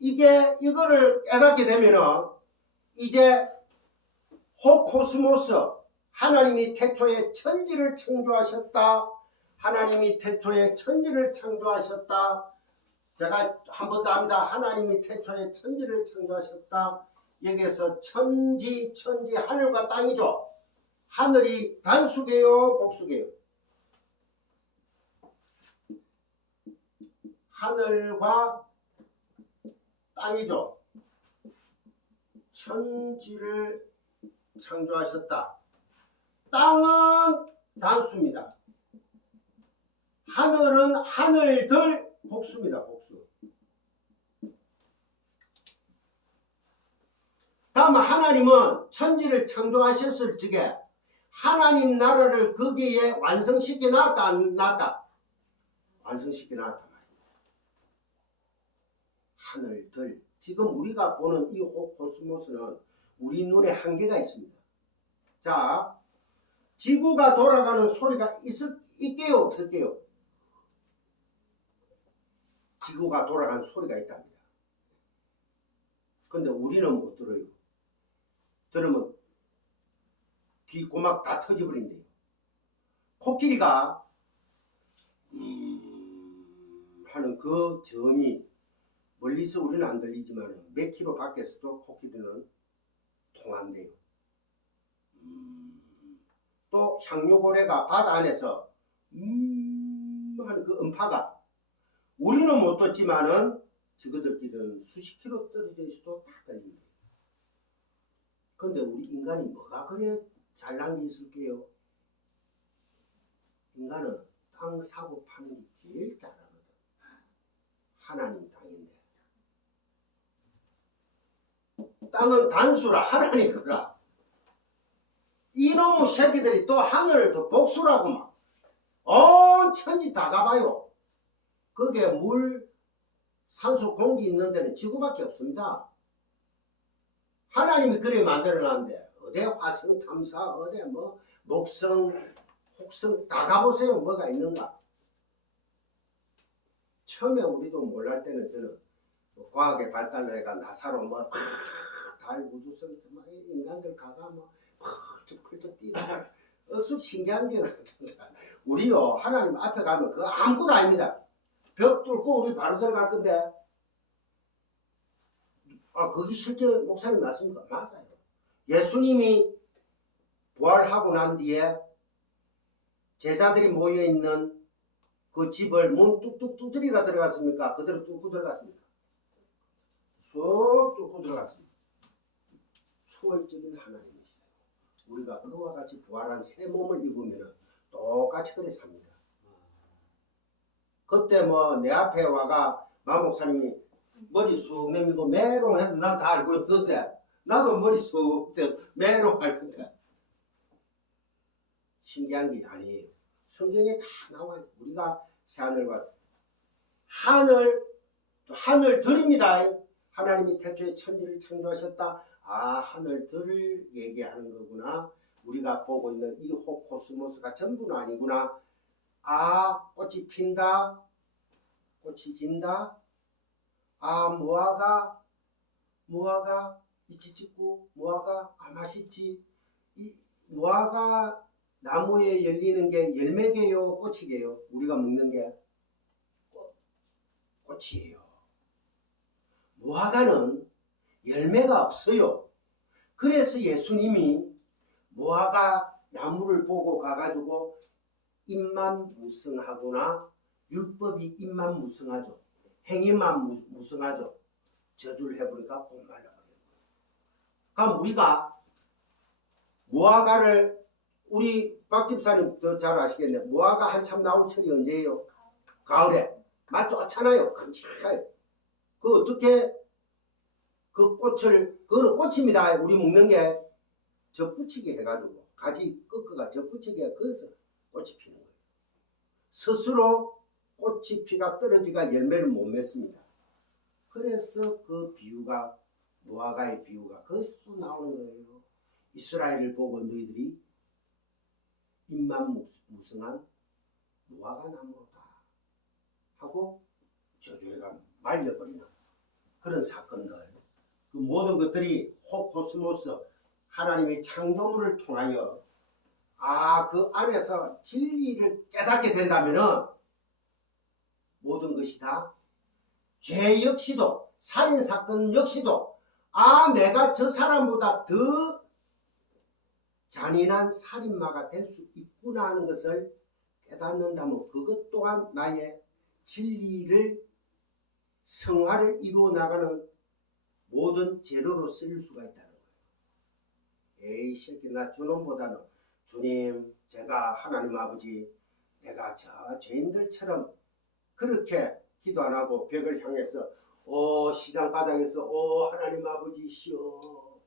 이거를 깨닫게 되면은 이제 호코스모스, 하나님이 태초에 천지를 창조하셨다. 하나님이 태초에 천지를 창조하셨다. 제가 한 번 더 합니다. 하나님이 태초에 천지를 창조하셨다. 여기에서 천지, 하늘과 땅이죠. 하늘이 단수계요, 복수계요? 하늘과 땅이죠. 천지를 창조하셨다. 땅은 단수입니다. 하늘은 하늘들 복수입니다. 복수. 다음 하나님은 천지를 창조하셨을 적에 하나님 나라를 거기에 완성시켜 놨다 안 놨다? 완성시켜 놨다 말입니다. 하늘들. 지금 우리가 보는 이 코스모스는 우리 눈에 한계가 있습니다. 자, 지구가 돌아가는 소리가 있게요, 없을게요? 지구가 돌아가는 소리가 있답니다. 근데 우리는 못 들어요. 들으면 귀 고막 다 터져버린대요. 코끼리가 하는 그 점이 멀리서 우리는 안 들리지만 몇 킬로 밖에서도 코끼리는 통한대요. 또 향유고래가 바다 안에서 하는 그 음파가 우리는 못 듣지만은 저거들끼리는 수십 킬로 떨어져 있어도 다 들립니다. 근데 우리 인간이 뭐가 그래 잘난 게 있을게요? 인간은 땅 사고 파는 게 제일 잘하거든. 하나님 땅인데 땅은 단수라 하나님 거라. 이놈의 새끼들이 또 하늘을 더 복수라고 막. 온 천지 다 가봐요. 거기에 물, 산소, 공기 있는 데는 지구밖에 없습니다. 하나님이 그래 만들어놨는데 어디 화성 탐사, 어디 뭐 목성, 혹성 다 가보세요. 뭐가 있는가. 처음에 우리도 몰랄 때는 저는 뭐 과학의 발달로 해가 나사로 뭐 달 우주선 뭐 인간들 가가 뭐 펄쩍펄쩍 뛰다가 어수 신기한 게 같은데 우리요 하나님 앞에 가면 그거 아무것도 아닙니다. 벽 뚫고 우리 바로 들어갈 건데 아 거기 실제 목사님 맞습니까? 맞아요. 예수님이 부활하고 난 뒤에 제자들이 모여있는 그 집을 문 뚝뚝 두드리가 들어갔습니까? 그대로 뚫고 들어갔습니까? 쏙 뚫고 들어갔습니다. 초월적인 하나님이시다. 우리가 그와 같이 부활한 새 몸을 입으면 똑같이 그래 삽니다. 그때 뭐 내 앞에 와가 마 목사님이 머리 쑥 내밀고 메롱해도 난 다 알고 있는데 나도 머리 쑥 메롱할 건데 신기한 게 아니에요. 성경에 다 나와요. 우리가 새하늘과 하늘들입니다. 하나님이 태초에 천지를 창조하셨다. 아 하늘들을 얘기하는 거구나. 우리가 보고 있는 이 호코스모스가 전부는 아니구나. 아 꽃이 핀다. 꽃이 진다. 아 무화과 이치치구 무화과 맛있지. 이 무화과 나무에 열리는 게 열매게요 꽃이게요? 우리가 먹는 게 꽃이에요. 무화과는 열매가 없어요. 그래서 예수님이 무화과 나무를 보고 가가지고 입만 무성하구나. 율법이 입만 무성하죠. 행위만 무성하죠. 저주를 해보니까 꼭 말라버려요. 그럼 우리가 무화과를 우리 박 집사님 더 잘 아시겠네. 무화과 한참 나올 철이 언제예요? 가을에. 맛 좋잖아요. 큼직해요. 그 어떻게 그 꽃을 그거는 꽃입니다. 우리 먹는 게 젖붙이게 해가지고 가지 꺾어가 젖붙이게 거기서 꽃이 피는 거예요. 스스로 꽃이 피가 떨어지가 열매를 못 맺습니다. 그래서 그 비유가 무화과의 비유가 거기서 나오는 거예요. 이스라엘을 보고 너희들이 입만 무성한 무화과 나무로다 하고 저주해가 말려버리는 그런 사건들. 그 모든 것들이 호코스모스 하나님의 창조물을 통하여 그 안에서 진리를 깨닫게 된다면은 모든 것이 다 죄 역시도 살인사건 역시도 내가 저 사람보다 더 잔인한 살인마가 될 수 있구나 하는 것을 깨닫는다면 그것 또한 나의 진리를 성화를 이루어 나가는 모든 재료로 쓰일 수가 있다는 거예요. 에이 새끼 나 저놈보다는 주님 제가 하나님 아버지 내가 저 죄인들처럼 그렇게 기도 안 하고 벽을 향해서 시장 바닥에서 하나님 아버지시여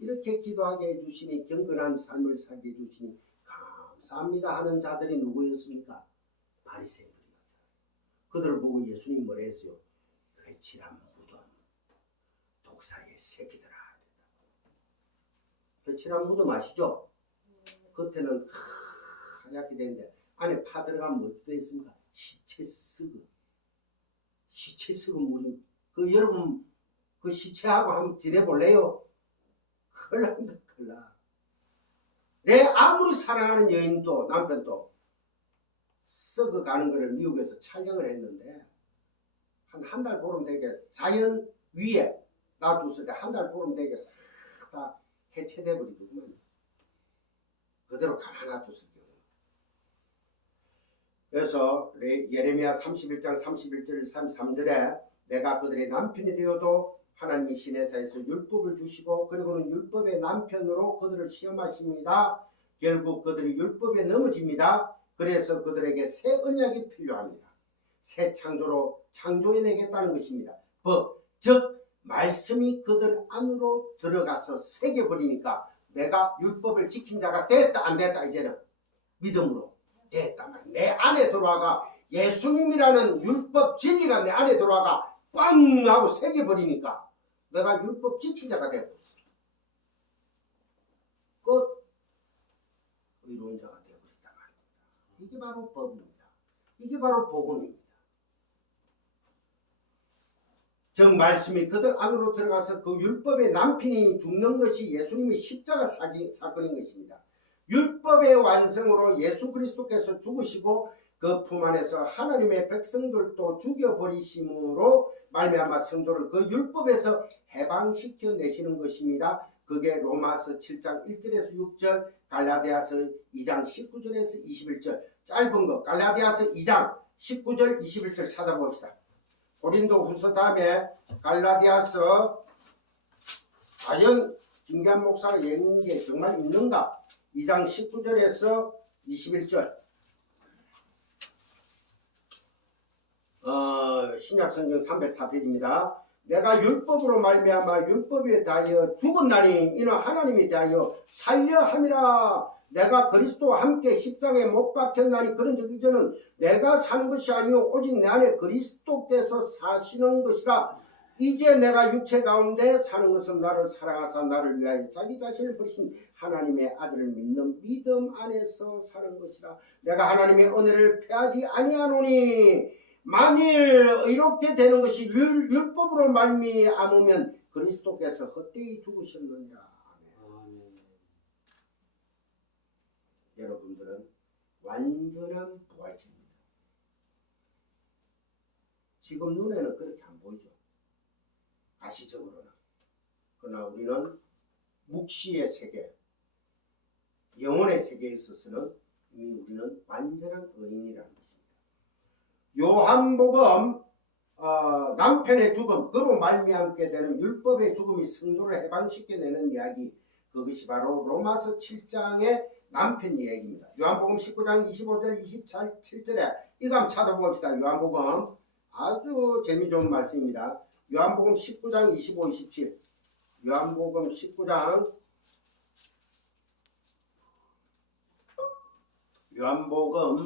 이렇게 기도하게 해주시니 경건한 삶을 살게 해주시니 감사합니다 하는 자들이 누구였습니까? 바리새인들이었잖아요. 그들을 보고 예수님 뭐라 했어요? 회칠한 무덤 독사의 새끼들아. 회칠한 무덤 아시죠? 겉에는 하얗게 되는데 안에 파 들어가면 어떻게 되어 있습니까? 시체 썩은 물이 여러분 그 시체하고 한번 지내볼래요? 큰일 납니다. 큰일 나. 내 아무리 사랑하는 여인도 남편도 썩어가는 것을 미국에서 촬영을 했는데 한 달 보름 되게 자연 위에 놔뒀을 때 한 달 보름 되게 싹 다 해체돼 버리더구만. 그대로 가만히 놔뒀을 경우. 그래서 예레미야 31장 31절 33절에 내가 그들의 남편이 되어도 하나님이 시내사에서 율법을 주시고 그리고는 율법의 남편으로 그들을 시험하십니다. 결국 그들이 율법에 넘어집니다. 그래서 그들에게 새 언약이 필요합니다. 새 창조로 창조해내겠다는 것입니다. 즉 말씀이 그들 안으로 들어가서 새겨버리니까 내가 율법을 지킨 자가 됐다 안 됐다. 이제는 믿음으로 됐다 말이야. 내 안에 들어와가 예수님이라는 율법 진리가 내 안에 들어와가 꽝 하고 새겨버리니까 내가 율법 지킨 자가 되고 있어. 끝. 의로운 자가 되어버렸다 말입니다. 이게 바로 법입니다. 이게 바로 복음입니다. 즉 말씀이 그들 안으로 들어가서 그 율법의 남편이 죽는 것이 예수님의 십자가 사건인 것입니다. 율법의 완성으로 예수 그리스도께서 죽으시고 그 품 안에서 하나님의 백성들도 죽여버리심으로 말미암아 성도를 그 율법에서 해방시켜 내시는 것입니다. 그게 로마서 7장 1절에서 6절, 갈라디아서 2장 19절에서 21절, 짧은 거 갈라디아서 2장 19절 21절 찾아봅시다. 고린도 후서 다음에 갈라디아서 과연 김기한 목사가 읽는 게 정말 있는가? 2장 19절에서 21절. 신약성경 304페이지입니다. 내가 율법으로 말미암아 율법에 대하여 죽었나니 이는 하나님에 대하여 살려 함이라. 내가 그리스도와 함께 십자가에 못 박혔나니 그런즉 이제는 내가 사는 것이 아니요 오직 내 안에 그리스도께서 사시는 것이라. 이제 내가 육체 가운데 사는 것은 나를 사랑하사 나를 위하여 자기 자신을 버리신 하나님의 아들을 믿는 믿음 안에서 사는 것이라. 내가 하나님의 은혜를 패하지 아니하노니 만일 이렇게 되는 것이 율법으로 말미암으면 그리스도께서 헛되이 죽으셨느니라. 아멘. 여러분들은 완전한 부활체입니다. 지금 눈에는 그렇게 안 보이죠. 가시적으로는. 그러나 우리는 묵시의 세계, 영혼의 세계에 있어서는 이미 우리는 완전한 의인이라는 것입니다. 요한복음 남편의 죽음, 그로 말미암게 되는 율법의 죽음이 성도를 해방시켜내는 이야기, 그것이 바로 로마서 7장의 남편 이야기입니다. 요한복음 19장 25절 27절에 이거 한번 찾아봅시다. 요한복음 아주 재미좋은 말씀입니다. 요한복음 19장 25, 27. 요한복음 19장 요한복음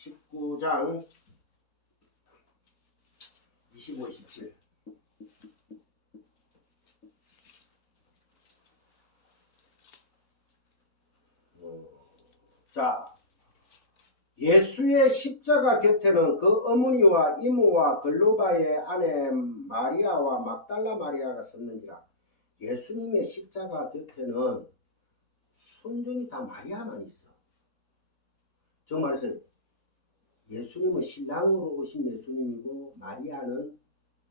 19장 25, 27. 자, 예수의 십자가 곁에는 그 어머니와 이모와 글로바의 아내 마리아와 막달라 마리아가 섰는지라. 예수님의 십자가 곁에는 손전이 다 마리아만 있어. 정말서 예수님은 신랑으로 오신 예수님이고 마리아는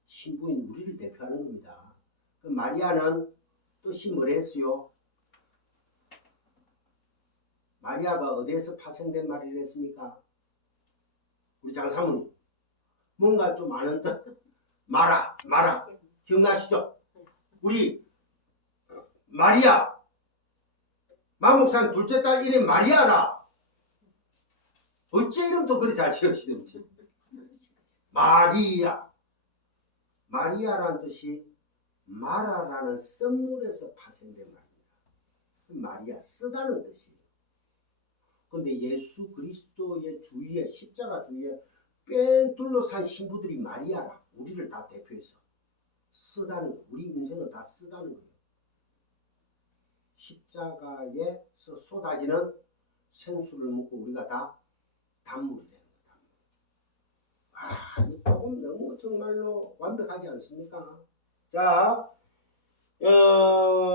신부인 우리를 대표하는 겁니다. 그 마리아는 뜻이 뭐랬어요? 마리아가 어디에서 파생된 말을 했습니까? 우리 장사모님 뭔가 좀 아는 뜻? 마라 기억나시죠? 우리 마리아 마목산 둘째 딸 이름 마리아라. 어째 이름도 그리 잘 지으시는지. 마리아라는 뜻이 마라라는 썸물에서 파생된 말입니다. 마리아 쓰다는 뜻이에요. 근데 예수 그리스도의 주위에 십자가 주위에 뺑 둘러싼 신부들이 마리아라. 우리를 다 대표해서 쓰다는 거예요. 우리 인생은 다 쓰다는 거예요. 십자가에서 쏟아지는 생수를 먹고 우리가 다 단물이 되는 거다. 이 복음 너무 정말로 완벽하지 않습니까? 자,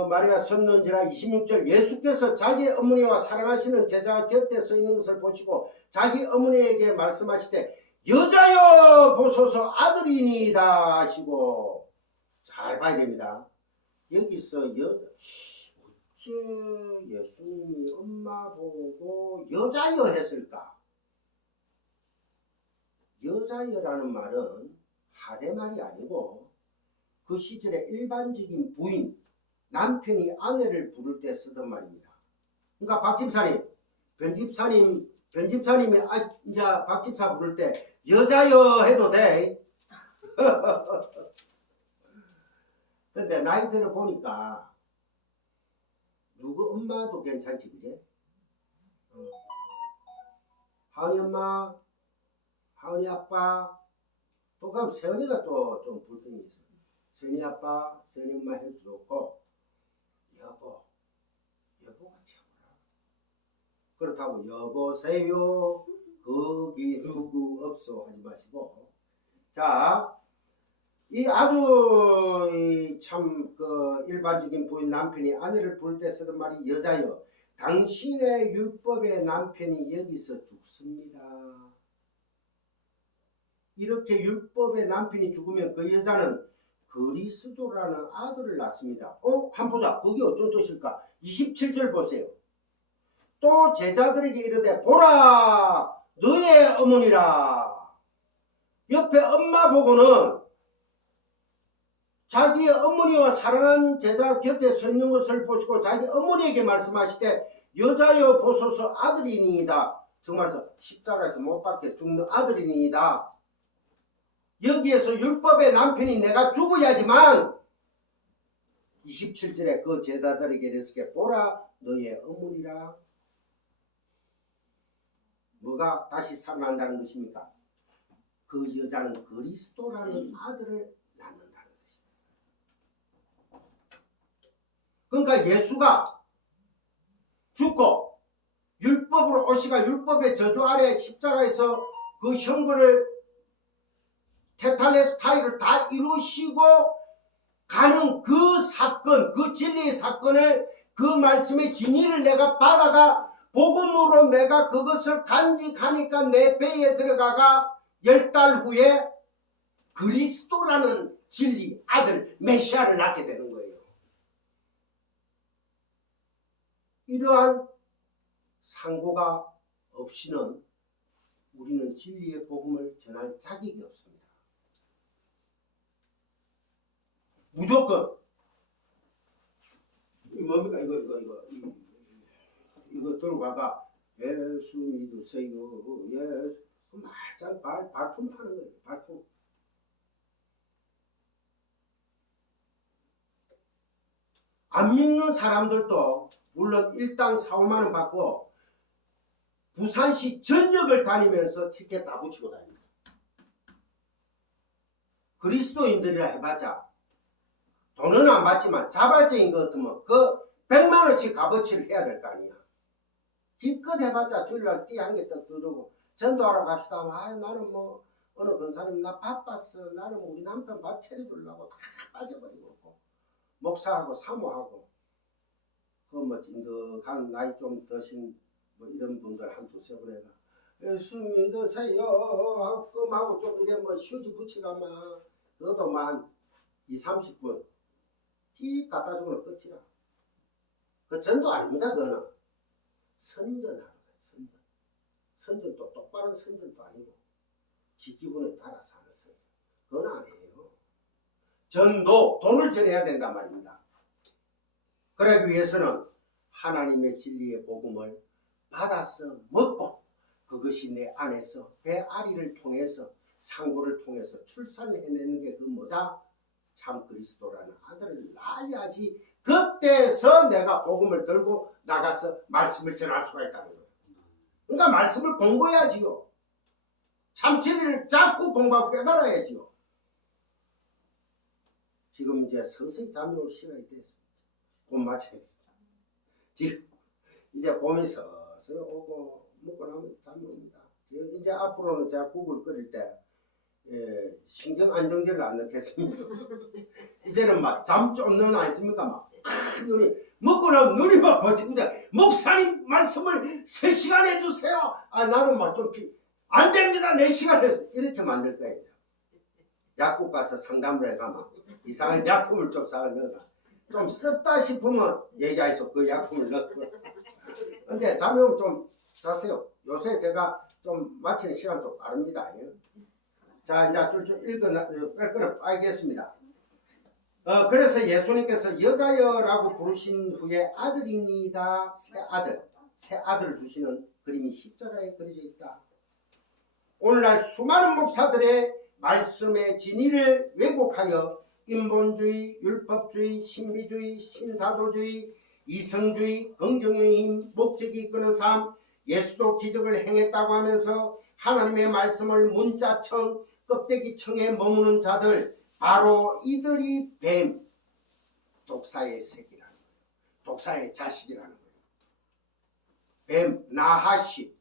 마리아 섰는지라 26절. 예수께서 자기 어머니와 사랑하시는 제자 곁에 서 있는 것을 보시고 자기 어머니에게 말씀하시되 여자여 보소서 아들이니이다 하시고. 잘 봐야 됩니다. 여기서 어째 예수님이 엄마 보고 여자여 했을까? 여자여라는 말은 하대말이 아니고 그 시절에 일반적인 부인, 남편이 아내를 부를 때 쓰던 말입니다. 그러니까 박 집사님, 변 집사님 편집사님이 이제 박집사 부를 때 여자여 해도 돼. 근데 나이 들어 보니까 누구 엄마도 괜찮지, 그제? 하은이 엄마, 하은이 아빠, 또 그럼 세연이가 또 좀 불평이 있어. 세연이 아빠, 세연이 엄마 해도 좋고, 여보가 최고라. 그렇다고 여보세요, 거기 누구 없소 하지 마시고. 자, 이 아주 참 그 일반적인 부인 남편이 아내를 부를 때 쓰던 말이 여자여 당신의 율법의 남편이 여기서 죽습니다. 이렇게 율법의 남편이 죽으면 그 여자는 그리스도라는 아들을 낳습니다. 한번 보자. 그게 어떤 뜻일까? 27절 보세요. 또 제자들에게 이르되 보라 너의 어머니라. 옆에 엄마 보고는 자기의 어머니와 사랑한 제자 곁에 서 있는 것을 보시고 자기 어머니에게 말씀하시되 여자여 보소서 아들이니이다. 정말서 십자가에서 못 박혀 죽는 아들이니이다. 여기에서 율법의 남편이 내가 죽어야지만 27절에 그 제자들에게 이르시되 보라 너의 어머니라. 뭐가 다시 살아난다는 것입니까? 그 여자는 그리스도라는 아들을 낳는다는 것입니다. 그러니까 예수가 죽고 율법으로 오시가 율법의 저주 아래 십자가에서 그 형벌을 테탈레스타이를 다 이루시고 가는 그 사건, 그 진리의 사건을 그 말씀의 진리를 내가 받아가 복음으로 내가 그것을 간직하니까 내 배에 들어가가 10달 후에 그리스도라는 진리 아들 메시아를 낳게 되는 거예요. 이러한 상고가 없이는 우리는 진리의 복음을 전할 자격이 없습니다. 무조건 뭡니까 이거 들고 가가 예수 믿으세요. 예수 말짱 발품 파는 거예요. 발품. 안 믿는 사람들도 물론 일당 4, 5만 원 받고 부산시 전역을 다니면서 티켓 다 붙이고 다닙니다. 그리스도인들이라 해봤자 돈은 안 받지만 자발적인 것 같으면 그 100만 원씩 값어치를 해야 될 거 아니야. 기껏 해봤자 주일날 띠 한 개 떡 들고 전도하러 갑시다. 아 나는 뭐 어느 권사님 나 바빴어. 나는 우리 남편 밥 차려주려고 다 빠져버리고 목사하고 사모하고 그 뭐 찐득한 나이 좀 드신 뭐 이런 분들 한 두세 분에가 예수 믿으세요 하고 끔하고 좀 이래 뭐 휴지 붙이가마 그것도 뭐 한 2, 30분 찌 갖다 주고는 끝이라. 그 전도 아닙니다. 그거는 선전하는 거예요. 선전 또 똑바른 선전도 아니고 지 기분에 따라서 하는 선전. 그건 아니에요. 전도 돈을 전해야 된단 말입니다. 그러기 위해서는 하나님의 진리의 복음을 받아서 먹고 그것이 내 안에서 배앓이를 통해서 상고를 통해서 출산해내는 게 그 뭐다? 참 그리스도라는 아들을 낳아야지 그때서 내가 복음을 들고 나가서 말씀을 전할 수가 있다는 거예요. 그러니까 말씀을 공부해야지요. 참 진리를 자꾸 공부하고 깨달아야지요. 지금 이제 서서히 잠이 올 시간이 됐습니다. 곧 마치겠습니다. 지금 이제 봄이 서서히 오고 먹고 나면 잠이 옵니다. 이제 앞으로는 제가 국을 끓일 때 신경 안정제를 안 넣겠습니다. 이제는 막 잠 쫓는 아니십니까? 막 눈이 먹고 나면 눈이 막 버티는데 목사님 말씀을 3시간 해주세요. 아 나는 막 좀 안 됩니다. 4시간 해서 이렇게 만들 거예요. 약국 가서 상담을 해가 막 이상한 약품을 좀 사가 넣어가 좀 습다 싶으면 얘기하시오. 그 약품을 넣고. 근데 잠이 오면 좀 자세요. 요새 제가 좀 마치는 시간도 빠릅니다. 자 이제 줄줄 뺄거는 알겠습니다. 그래서 예수님께서 여자여라고 부르신 후에 아들입니다. 새 아들을 주시는 그림이 십자가에 그려져 있다. 오늘날 수많은 목사들의 말씀의 진리를 왜곡하여 인본주의, 율법주의, 신비주의, 신사도주의, 이성주의, 긍정의 힘, 목적이 이끄는 삶, 예수도 기적을 행했다고 하면서 하나님의 말씀을 문자청, 껍데기청에 머무는 자들, 바로 이들이 뱀, 독사의 새끼라는 거예요. 독사의 자식이라는 거예요. 뱀, 나하시,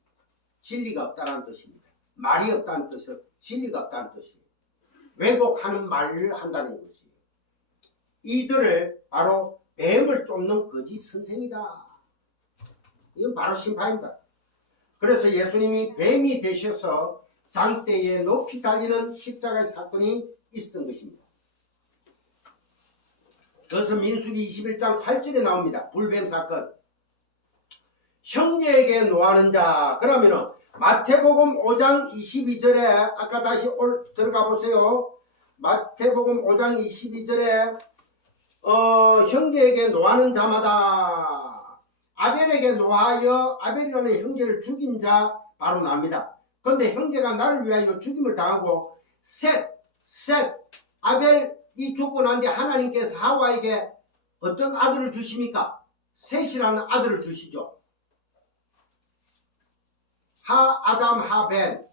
진리가 없다는 뜻입니다. 말이 없다는 뜻은 진리가 없다는 뜻이에요. 왜곡하는 말을 한다는 것이에요. 이들을 바로 뱀을 쫓는 거짓 선생이다. 이건 바로 심판입니다. 그래서 예수님이 뱀이 되셔서 장대에 높이 달리는 십자가의 사건이 있었던 것입니다. 그것은 민수기 21장 8절에 나옵니다. 불뱀 사건. 형제에게 노하는 자. 그러면은 마태복음 5장 22절에 아까 다시 들어가 보세요. 마태복음 5장 22절에 형제에게 노하는 자마다 아벨에게 노하여 아벨이라는 형제를 죽인 자 바로 납니다. 그런데 형제가 나를 위하여 죽임을 당하고 셋 아벨이 죽고 난 뒤 하나님께서 하와에게 어떤 아들을 주십니까? 셋이라는 아들을 주시죠. 아담, 하벤,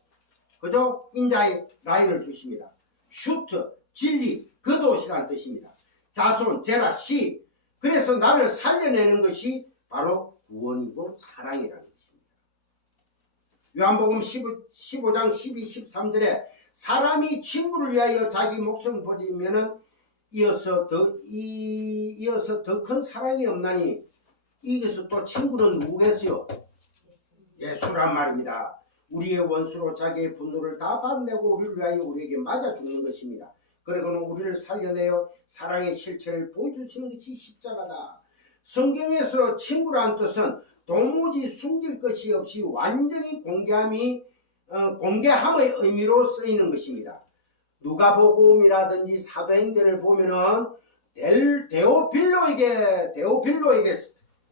그죠? 인자의 라인을 주십니다. 슈트, 진리, 그도시라는 뜻입니다. 자손, 제라, 시. 그래서 나를 살려내는 것이 바로 구원이고 사랑이라는 것입니다. 요한복음 15장 12, 13절에 사람이 친구를 위하여 자기 목숨을 버리면은 이어서 더 큰 사랑이 없나니 이것서 또 친구는 누구겠어요? 예수란 말입니다. 우리의 원수로 자기의 분노를 다 받내고 우리를 위하여 우리에게 맞아 죽는 것입니다. 그리고는 우리를 살려내어 사랑의 실체를 보여주시는 것이 십자가다. 성경에서 친구란 뜻은 도무지 숨길 것이 없이 완전히 공개함의 의미로 쓰이는 것입니다. 누가복음이라든지 사도행전을 보면은 데오필로에게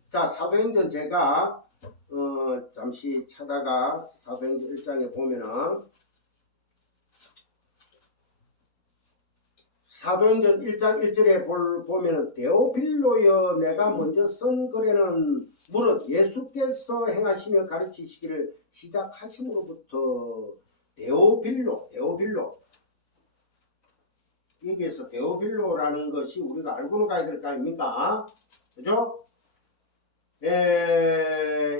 자, 사도행전 제가 잠시 찾아가 사도행전 1장에 보면은 사도행전 1장 1절에 보면은 데오필로여 내가 먼저 쓴 글에는 무릇 예수께서 행하시며 가르치시기를 시작하심으로부터 데오필로 여기에서 데오필로라는 것이 우리가 알고는 가야 될 거 아닙니까? 그죠?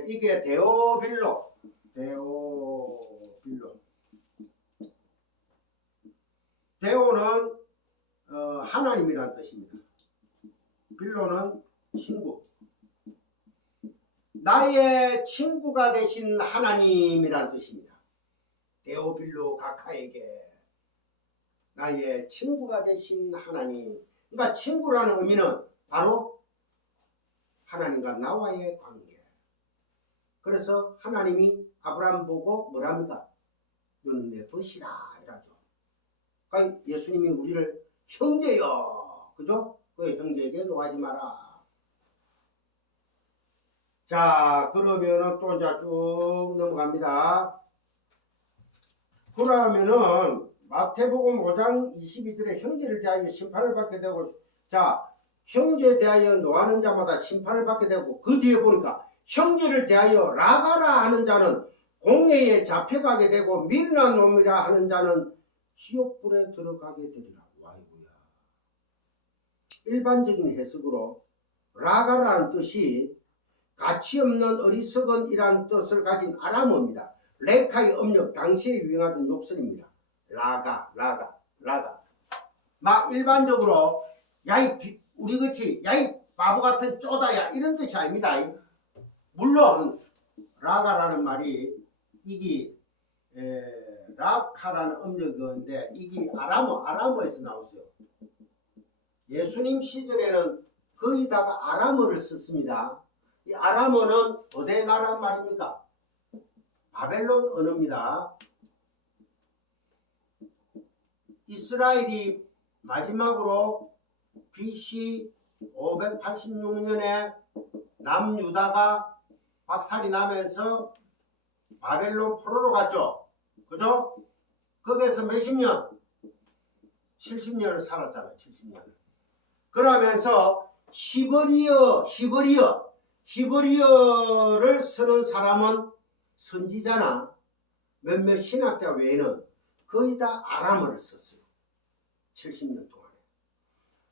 이게 데오빌로 데오는 하나님이란 뜻입니다. 빌로는 친구, 나의 친구가 되신 하나님이란 뜻입니다. 데오빌로 가카에게 나의 친구가 되신 하나님. 그러니까 친구라는 의미는 바로 하나님과 나와의 관계. 그래서 하나님이 아브라함 보고 뭐랍니까? 너는 내 벗이라 이라죠. 그러니까 예수님이 우리를 형제여, 그죠? 그 형제에게 노하지 마라. 자, 그러면은 또 이제 쭉 넘어갑니다. 그러면은 마태복음 5장 22절에 형제를 대하여 심판을 받게 되고, 자, 형제에 대하여 노하는 자마다 심판을 받게 되고, 그 뒤에 보니까 형제를 대하여 라가라 하는 자는 공회에 잡혀가게 되고, 미련한 놈이라 하는 자는 지옥불에 들어가게 되리라. 와이구야. 일반적인 해석으로 라가라는 뜻이 가치없는 어리석은 이란 뜻을 가진 아람어입니다. 레카의 음력, 당시에 유행하던 욕설입니다. 라가. 막 일반적으로 우리같이 야이 바보 같은 쪼다야 이런 뜻이 아닙니다. 물론 라가라는 말이 이게 라카라는 음력인데 이게 아람어에서 나왔어요. 예수님 시절에는 거의 다가 아람어를 썼습니다. 이 아람어는 어디 나라 말입니까? 바벨론 언어입니다. 이스라엘이 마지막으로 BC 586년에 남유다가 박살이 나면서 바벨론 포로로 갔죠. 그죠? 거기에서 몇십 년? 70년을 살았잖아. 70년. 그러면서 히브리어를 쓰는 사람은 선지자나 몇몇 신학자 외에는 거의 다 아람어를 썼어요. 70년 동안에.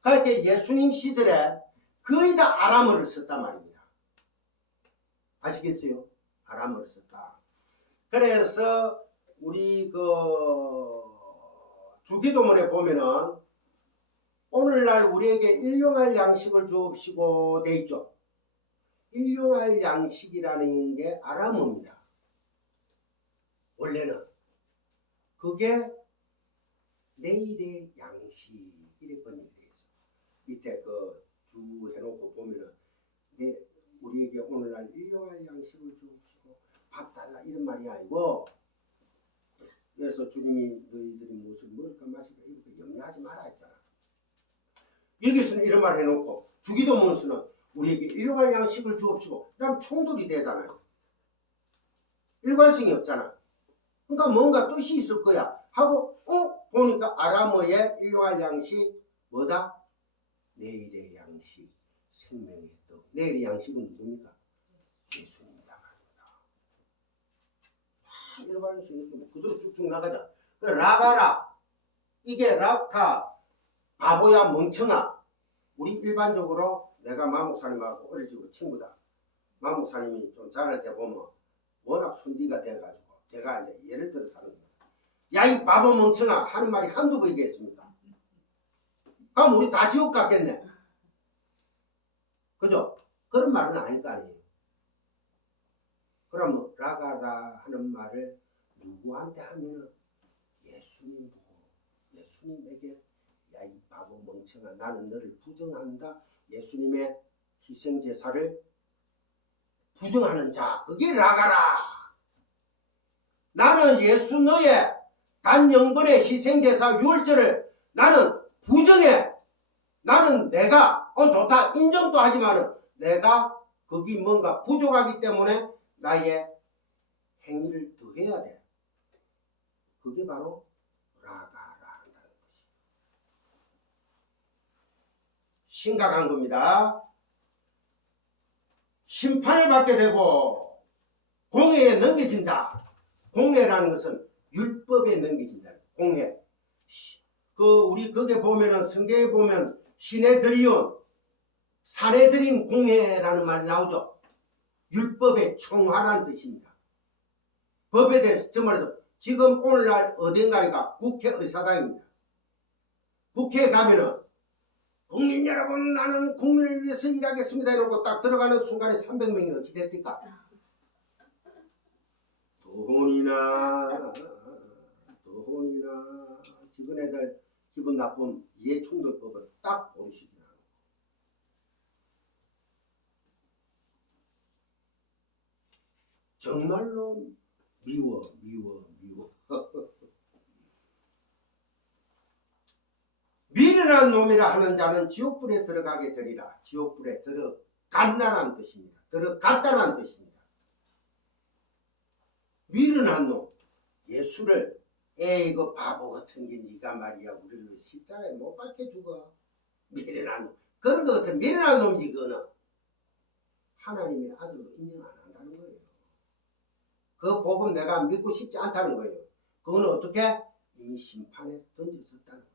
그러니까 예수님 시절에 거의 다 아람어를 썼단 말입니다. 아시겠어요? 아람어를 썼다. 그래서 우리 주기도문에 보면은 오늘날 우리에게 일용할 양식을 주옵시고 돼 있죠. 일용할 양식이라는 게 아람어입니다. 원래는 그게 내일의 양식 이렇게 번역이 돼 있어. 밑에 주 해놓고 보면은 우리에게 오늘날 일용할 양식을 주옵시고 밥 달라 이런 말이 아니고, 그래서 주님이 너희들이 무엇을 먹을까 마실까 이렇게 염려하지 마라 했잖아. 여기서는 이런 말 해놓고 주기도문서는 우리에게 일용할 양식을 주옵시고, 그럼 총돌이 되잖아요. 일관성이 없잖아. 그러니까 뭔가 뜻이 있을 거야 하고 보니까 아람어의 일용할 양식 뭐다? 내일의 양식, 생명의 떡. 내일의 양식은 누굽니까? 예수님이다 말입니다. 일관성이 있고 그대로 쭉쭉 나가자. 라가라, 이게 라카, 바보야 멍청아. 우리 일반적으로 내가 마목사님하고 어릴 적부터 친구다. 마목사님이 좀 자랄 때 보면 워낙 순디가 돼가지고 제가 이제 예를 들어서 하는 겁니다. 야, 이 바보 멍청아 하는 말이 한두 번이겠습니까? 그럼 우리 다 지옥 갔겠네. 그죠? 그런 말은 아닐 거 아니에요. 그럼 라가라 하는 말을 누구한테 하면은 예수님 보고, 예수님에게 야, 이 바보 멍청아 나는 너를 부정한다. 예수님의 희생제사를 부정하는 자, 그게 라가라. 나는 예수 너의 단영번의 희생제사 유월절을 나는 부정해. 나는 내가 좋다 인정도 하지만은 내가 거기 뭔가 부족하기 때문에 나의 행위를 더해야 돼. 그게 바로 라가라 한다는 것이 심각한 겁니다. 심판을 받게 되고 공회에 넘겨진다. 공회라는 것은 율법에 넘겨진다. 공회. 우리 거기에 보면은 성경에 보면 시내드리온, 사내드린 공회라는 말이 나오죠. 율법의 총화라는 뜻입니다. 법에 대해서 저 말해서 지금 오늘날 어딘가가 국회의사당입니다. 국회에 가면은 국민 여러분 나는 국민을 위해서 일하겠습니다 이러고 딱 들어가는 순간에 300명이 어찌 됐을까? 돈이나 지금 애들 기분 나쁜 이해충돌법을 딱 고르시기나. 정말로 미워. 미련한 놈이라 하는 자는 지옥불에 들어가게 되리라. 지옥불에 들어간다는 뜻입니다. 들어갔다는 뜻입니다. 미련한 놈, 예수를 이거 바보 같은 게 네가 말이야 우리를 십자가에 못 박혀 죽어. 미련한 놈, 그런 거 같은 미련한 놈이지. 그거는 하나님의 아들로 인정 안 한다는 거예요. 그 복음 내가 믿고 싶지 않다는 거예요. 그거는 어떻게? 이미 심판에 던져졌다는 거예요.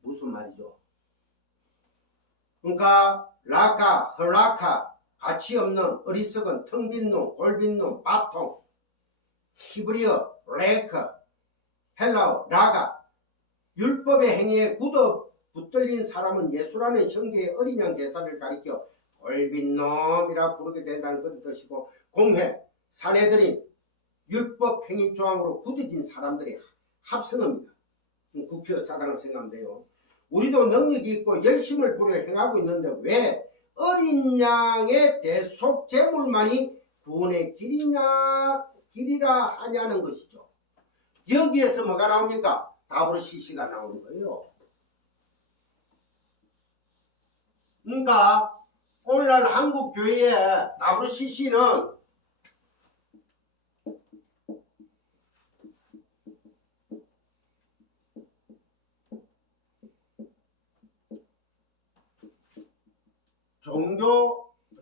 무슨 말이죠? 그러니까 라카, 헐라카, 가치 없는 어리석은 텅 빈 놈, 골빈 놈, 밥통, 히브리어 레크, 헬라어 라가, 율법의 행위에 굳어 붙들린 사람은 예수라는 형제의 어린 양 제사를 가리켜 골빈 놈이라 부르게 된다는 그런 뜻이고, 공회, 사내들인 율법 행위 조항으로 굳어진 사람들이 합성합니다. 국회의사당을 생각하면 돼요. 우리도 능력이 있고 열심을 부려 행하고 있는데 왜 어린 양의 대속 제물만이 구원의 길이라 하냐는 것이죠. 여기에서 뭐가 나옵니까? WCC가 나오는 거예요. 그러니까 오늘날 한국 교회의 WCC는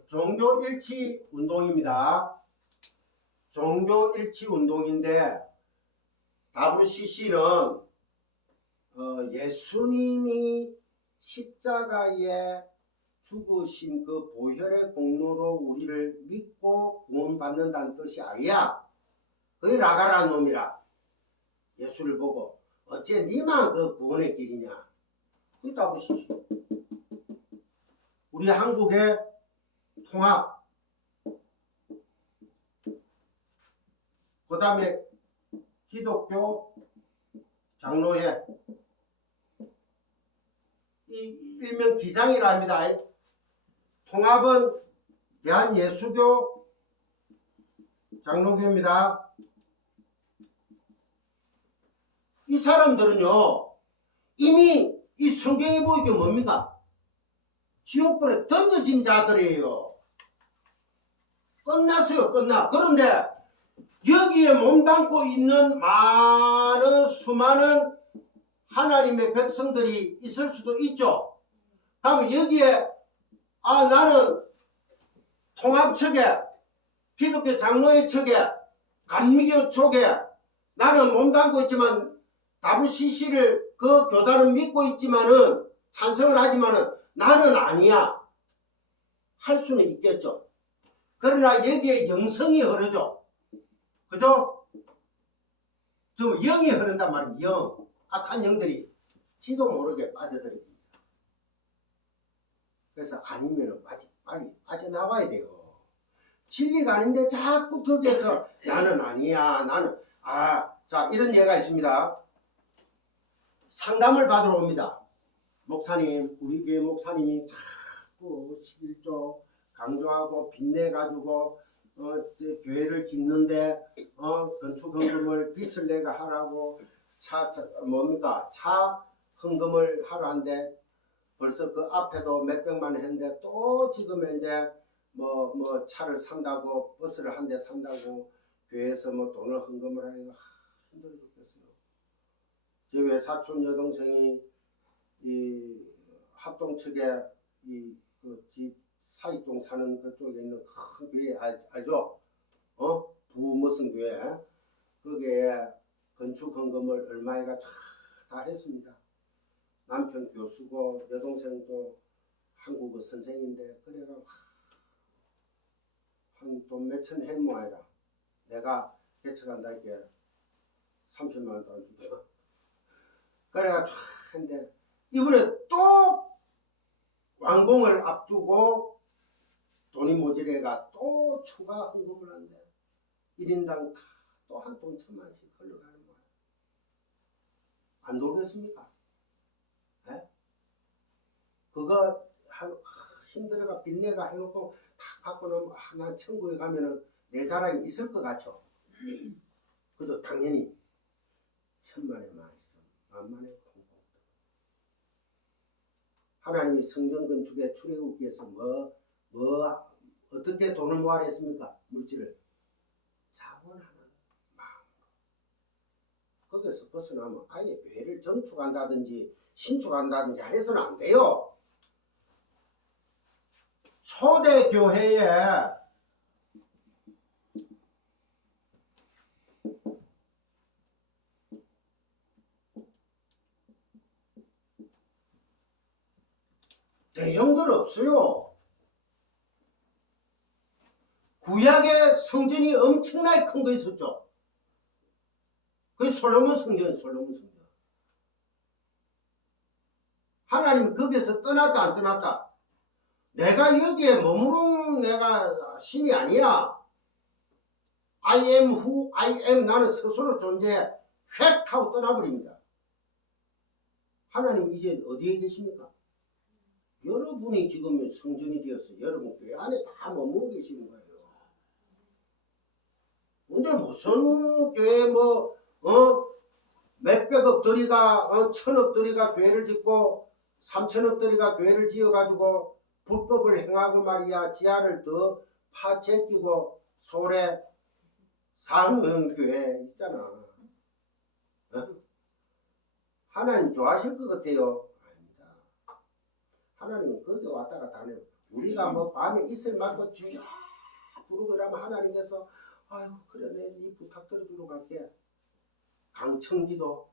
종교 일치 운동입니다. 종교 일치 운동인데 WCC는 예수님이 십자가에 죽으신 그 보혈의 공로로 우리를 믿고 구원받는다는 뜻이 아니야. 그게 나가라는 놈이라. 예수를 보고 어째 니만 그 구원의 길이냐. 그게 WCC. 우리 한국의 통합, 그 다음에 기독교 장로회, 이 일명 기장이라 합니다. 통합은 대한예수교 장로교입니다. 이 사람들은요, 이미 이 성경에 보이게 뭡니까? 지옥불에 던져진 자들이에요. 끝났어요, 끝나. 그런데 여기에 몸담고 있는 많은 수많은 하나님의 백성들이 있을 수도 있죠. 그러면 여기에 나는 통합 측에, 기독교 장로회 측에, 감리교 쪽에 나는 몸담고 있지만 WCC를 그 교단은 믿고 있지만은 찬성을 하지만은 나는 아니야. 할 수는 있겠죠. 그러나 여기에 영성이 흐르죠. 그죠? 좀 영이 흐른단 말이에요. 영. 악한 영들이 지도 모르게 빠져들입니다. 그래서 아니면 빨리 빠져나와야 돼요. 진리가 아닌데 자꾸 거기에서 나는 아니야. 나는 자 이런 예가 있습니다. 상담을 받으러 옵니다. 목사님, 우리 교회 목사님이 자꾸 11조 강조하고 빚내가지고 교회를 짓는데 건축헌금을 빚을 내가 하라고 차 헌금을 하라는데 벌써 그 앞에도 몇백만 했는데 또 지금 이제 뭐 차를 산다고 버스를 한 대 산다고 교회에서 뭐 돈을 헌금을 하니까 힘들어 죽겠어요. 제 외사촌 여동생이 이 합동 측에 이 그 집 사익동 사는 그쪽에 있는 큰 교회 알죠? 부 무슨 교회? 거기에 건축 헌금을 얼마에가 다 했습니다. 남편 교수고 여동생도 한국어 선생인데 그래가 한 돈 몇천 해 모아라. 내가 개척한다 이게 30만 원도 안 준다. 그래가 쫙 했는데 이번에 또 완공을 앞두고 돈이 모자래가 또 추가 헌금을 한대. 1인당 또 한 돈 1,000만원씩 흘러가는 거야. 안 돌겠습니까? 에? 그거 힘들어가 빚내가 해놓고 다 갖고 나면 난 천국에 가면은 내 자랑이 있을 것 같죠? 그죠? 당연히 1,000만에만 있어. 만만에 콩콩. 하나님이 성전 건축에 출애굽기 위해서 어떻게 돈을 모아라 했습니까? 물질을 자원하는 마음으로. 거기서 벗어나면 아예 교회를 전축한다든지 신축한다든지 해서는 안 돼요. 초대교회에 대형들 없어요. 구약의 성전이 엄청나게 큰 거 있었죠. 그게 솔로몬 성전. 하나님 거기에서 떠났다 안 떠났다. 내가 여기에 머무르는 내가 신이 아니야. I am who I am. 나는 스스로 존재해. 획 하고 떠나버립니다. 하나님 이제 어디에 계십니까? 여러분이 지금 성전이 되었어요. 여러분 교회 안에 다 머무르고 계시는 거예요. 근데 무슨 교회 몇백억 들이가 1,000억 들이가 교회를 짓고 3,000억 들이가 교회를 지어가지고 불법을 행하고 말이야 지하를 더 파채끼고 소래 사는 교회 있잖아. 하나님 좋아하실 것 같아요. 아닙니다. 하나님은 거기 왔다 갔다 안 해요. 우리가 뭐 밤에 있을 만큼 주여 부르고 이러면 하나님께서 아유 그래 네 부탁 들어주러 갈게. 강청기도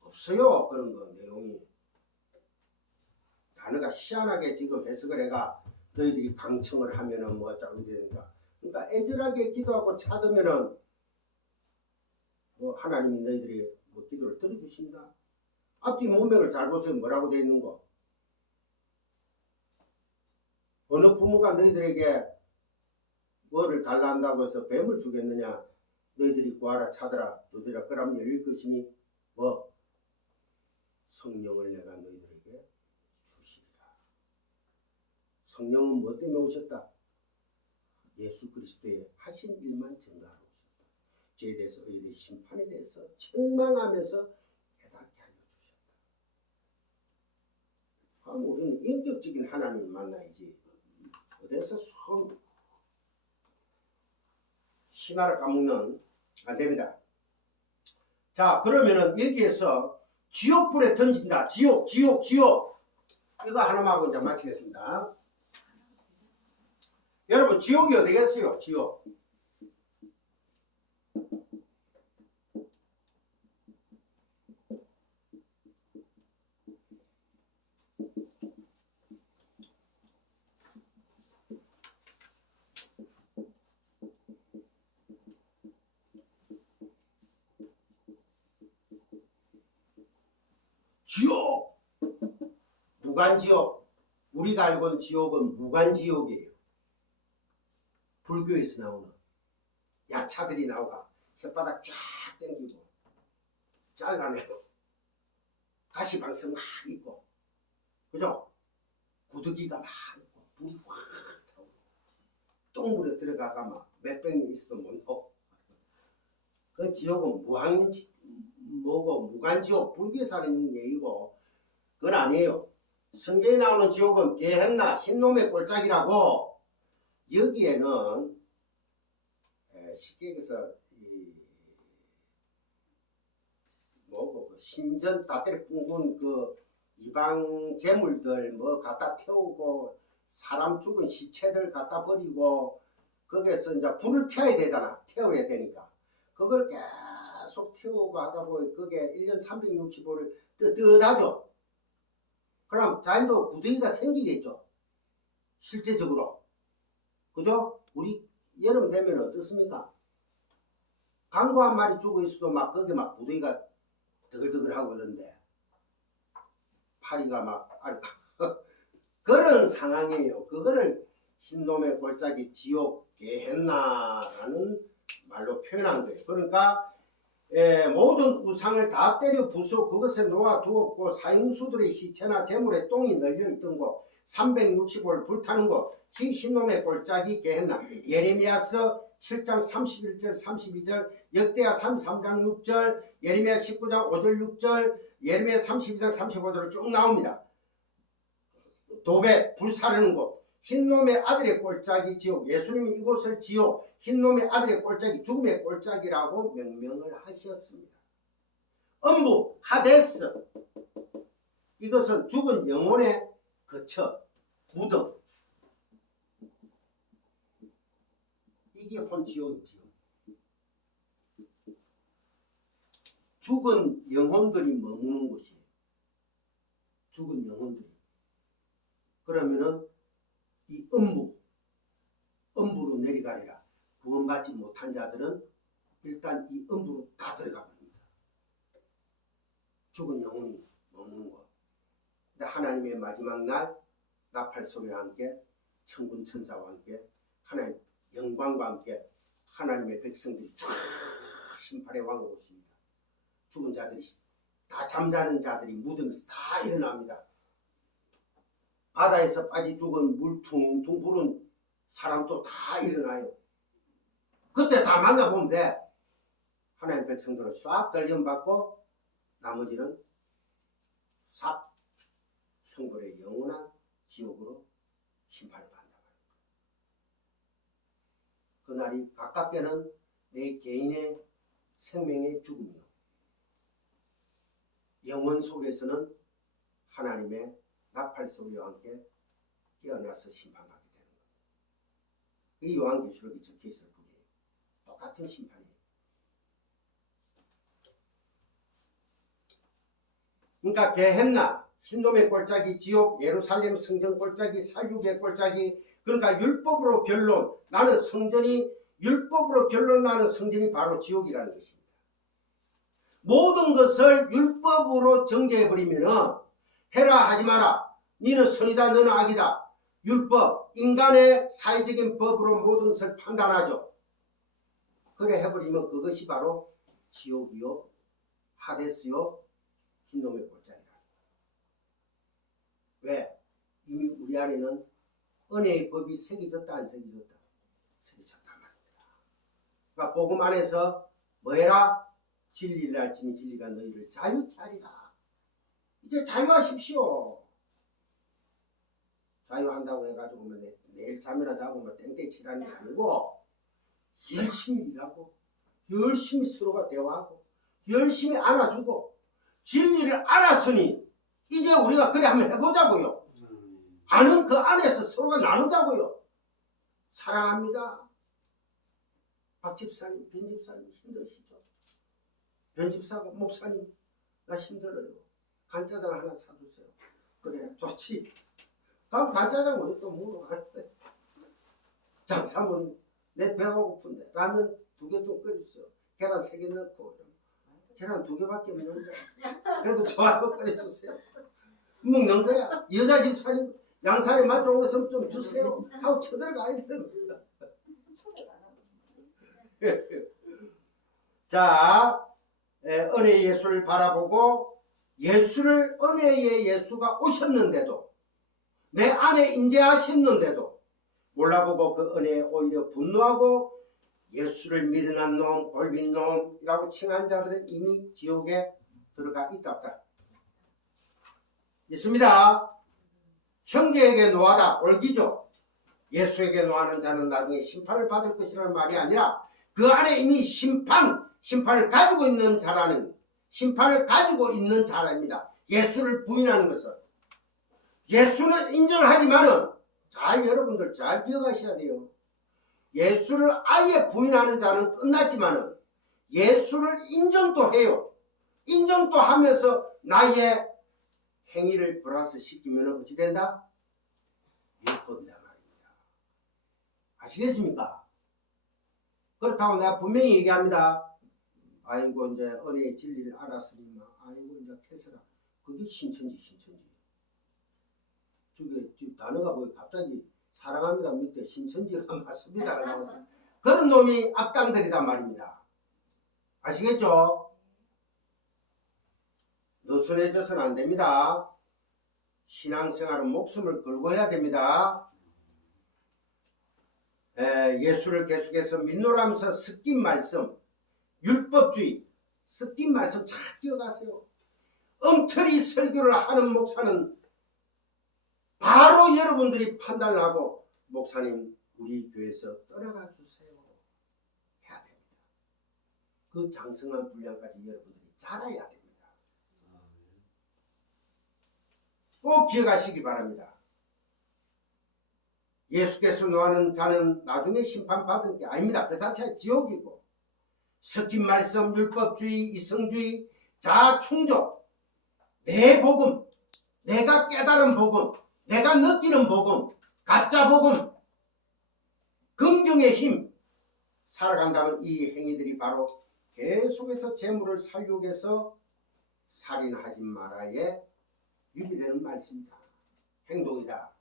없어요. 그런 거 내용이. 단어가 희한하게 지금 해석을 해가 너희들이 강청을 하면은 뭐 어쩌고 되니까. 그러니까 애절하게 기도하고 찾으면은 뭐 하나님이 너희들이 뭐 기도를 들어주신다. 앞뒤 문맥을 잘 보세요. 뭐라고 돼 있는 거. 어느 부모가 너희들에게 뭐를 달라 한다고 해서 뱀을 주겠느냐. 너희들이 구하라 찾으라 두드리라 그러면 열릴 것이니 뭐 성령을 내가 너희들에게 주시리라. 성령은 뭐 때문에 오셨다? 예수 그리스도의 하신 일만 증거하러 오셨다. 죄에 대해서 의에 대해 심판에 대해서 책망하면서 깨닫게 하여 주셨다. 그럼 우리는 인격적인 하나님을 만나야지. 어디서 신화를 까먹는 안 됩니다. 자 그러면은 여기에서 지옥불에 던진다. 지옥 이거 하나만 하고 이제 마치겠습니다. 여러분 지옥이 어디겠어요? 지옥. 지옥! 무간지옥. 우리가 알고 있는 지옥은 무간지옥이에요. 불교에서 나오는 야차들이 나오가 혓바닥 쫙 당기고 잘라내고 가시방석 막 있고 그죠? 구더기가 막 있고 불이 확 타고 똥물에 들어가가 막 몇백 년 있어도 못 나오고 그 지옥은 뭐고 무간지옥 불교에서 하는 얘기고 그건 아니에요. 성경에 나오는 지옥은 게헨나 흰놈의 꼴짝이라고 여기에는 쉽게 얘기해서 뭐고 그 신전 다때려 뿜은 그 이방 재물들 뭐 갖다 태우고 사람 죽은 시체들 갖다 버리고 거기에서 이제 불을 피워야 되잖아. 태워야 되니까 그걸 계속 태우고 하다 보니 그게 1년 365를 뜨뜻하죠. 그럼 자연적으로 구더기가 생기겠죠. 실제적으로. 그죠? 우리 여름 되면 어떻습니까? 강고 한 마리 죽어 있어도 막 거기 막 구더기가 드글드글하고 이런데 파리가 막 그런 상황이에요. 그거를 흰놈의 골짜기 지옥 게헨나라는 말로 표현한 거예요. 그러니까 모든 우상을 다 때려 부수고 그것에 놓아두었고 사형수들의 시체나 재물에 똥이 널려있던 곳 365일 불타는 곳 흰놈의 골짜기 게헨나. 예레미야서 7장 31절 32절 역대하 33장 6절 예레미야 19장 5절 6절 예레미야 32장 35절로 쭉 나옵니다. 도배 불사르는 곳 흰놈의 아들의 골짜기 지옥. 예수님이 이곳을 지옥 흰놈의 아들의 골짜기 죽음의 골짜기라고 명명을 하셨습니다. 음부 하데스 이것은 죽은 영혼의 거처 무덤. 이게 혼지옥이지요. 죽은 영혼들이 머무는 곳이에요. 죽은 영혼들이. 그러면은 이 음부로 내려가리라. 구원받지 못한 자들은 일단 이 음부로 다 들어가 버립니다. 죽은 영혼이 머무는 곳. 근데 하나님의 마지막 날 나팔 소리와 함께 천군 천사와 함께 하나님 영광과 함께 하나님의 백성들이 쫙 심판의 왕으로 오십니다. 죽은 자들이 다 잠자는 자들이 무덤에서 다 일어납니다. 바다에서 빠지 죽은 물 퉁퉁 부른 사람도 다 일어나요. 그때 다 만나보면 돼. 하나님 백성들은 쫙 들림받고 나머지는 싹 형벌의 영원한 지옥으로 심판을 받는다. 그날이 가깝게는 내 개인의 생명의 죽음이요. 영혼 속에서는 하나님의 나팔 소리와 함께 깨어나서 심판받게 되는 거예요. 이 요한계시록이 적혀있을 뿐이에요. 똑같은 심판이에요. 그러니까 게헨나, 흰놈의 골짜기, 지옥, 예루살렘 성전 골짜기, 살육의 골짜기, 그러니까 율법으로 결론, 나는 성전이, 율법으로 결론 나는 성전이 바로 지옥이라는 것입니다. 모든 것을 율법으로 정죄해버리면 해라 하지 마라, 니는 선이다 너는 악이다, 율법, 인간의 사회적인 법으로 모든 것을 판단하죠. 그래 해버리면 그것이 바로 지옥이요, 하데스요, 흰놈의 골짜기라. 왜? 이미 우리 안에는 은혜의 법이 새겨졌다 안 새겨졌다? 새겨졌단 말입니다. 그러니까 복음 안에서 뭐해라? 진리를 알지니 진리가 너희를 자유케 하리라. 이제 자유하십시오. 자유한다고 해가지고 뭐 내일 잠이나 자고 뭐 땡땡 치라는 게 아니고 열심히 일하고 열심히 서로가 대화하고 열심히 안아주고 진리를 알았으니 이제 우리가 그래 한번 해보자고요. 아는 그 안에서 서로가 나누자고요. 사랑합니다. 박 집사님, 변 집사님 힘드시죠? 변 집사가 목사님 나 힘들어요. 간짜장 하나 사주세요. 그래 좋지. 그럼 간짜장 우리 또 먹으러 갈 거야. 장사모님 내 배가 고픈데 라면 2개 좀 끓여주세요. 계란 3개 넣고 계란 2개밖에 없는데 그래도 좋아요 끓여주세요. 먹는 거야. 여자 집사님 양살에 맛 좋은 것은 좀 주세요 하고 쳐들어가야 되는 거야. 자, 은혜의 예수를 바라보고 예수를, 은혜의 예수가 오셨는데도 내 안에 임재하셨는데도 몰라보고 그 은혜에 오히려 분노하고 예수를 미련한 놈, 골빈 놈이라고 칭한 자들은 이미 지옥에 들어가 있다. 있습니다. 형제에게 노하다 옳기죠. 예수에게 노하는 자는 나중에 심판을 받을 것이라는 말이 아니라 그 안에 이미 심판을 가지고 있는 자라는, 심판을 가지고 있는 자랍니다. 예수를 부인하는 것은. 예수는 인정을 하지만은 여러분들 잘 기억하셔야 돼요. 예수를 아예 부인하는 자는 끝났지만은 예수를 인정도 해요. 인정도 하면서 나의 행위를 플러스 시키면 어찌 된다? 율법이다 말입니다. 아시겠습니까? 그렇다고 내가 분명히 얘기합니다. 아이고 이제 은혜의 진리를 알았으니 아이고 이제 캐서라. 그게 신천지. 저게 단어가 뭐 갑자기 사랑합니다 밑에 신천지가 맞습니다. 그런 놈이 악당들이란 말입니다. 아시겠죠? 느슨해져서는 안 됩니다. 신앙생활은 목숨을 걸고 해야 됩니다. 예수를 계속해서 믿노라면서 섞인 말씀, 율법주의, 섞인 말씀 잘 기억하세요. 엉터리 설교를 하는 목사는 바로 여러분들이 판단을 하고 목사님 우리 교회에서 떠나가 주세요 해야 됩니다. 그 장성한 분량까지 여러분들이 잘 알아야 됩니다. 꼭 기억하시기 바랍니다. 예수께서 노하는 자는 나중에 심판받은 게 아닙니다. 그 자체가 지옥이고 섞인 말씀, 율법주의, 이성주의, 자충족, 내 복음, 내가 깨달은 복음, 내가 느끼는 복음, 가짜 복음, 긍정의 힘 살아간다면 이 행위들이 바로 계속해서 재물을 살육해서 살인하지 말아에 유비되는 말씀이다. 행동이다.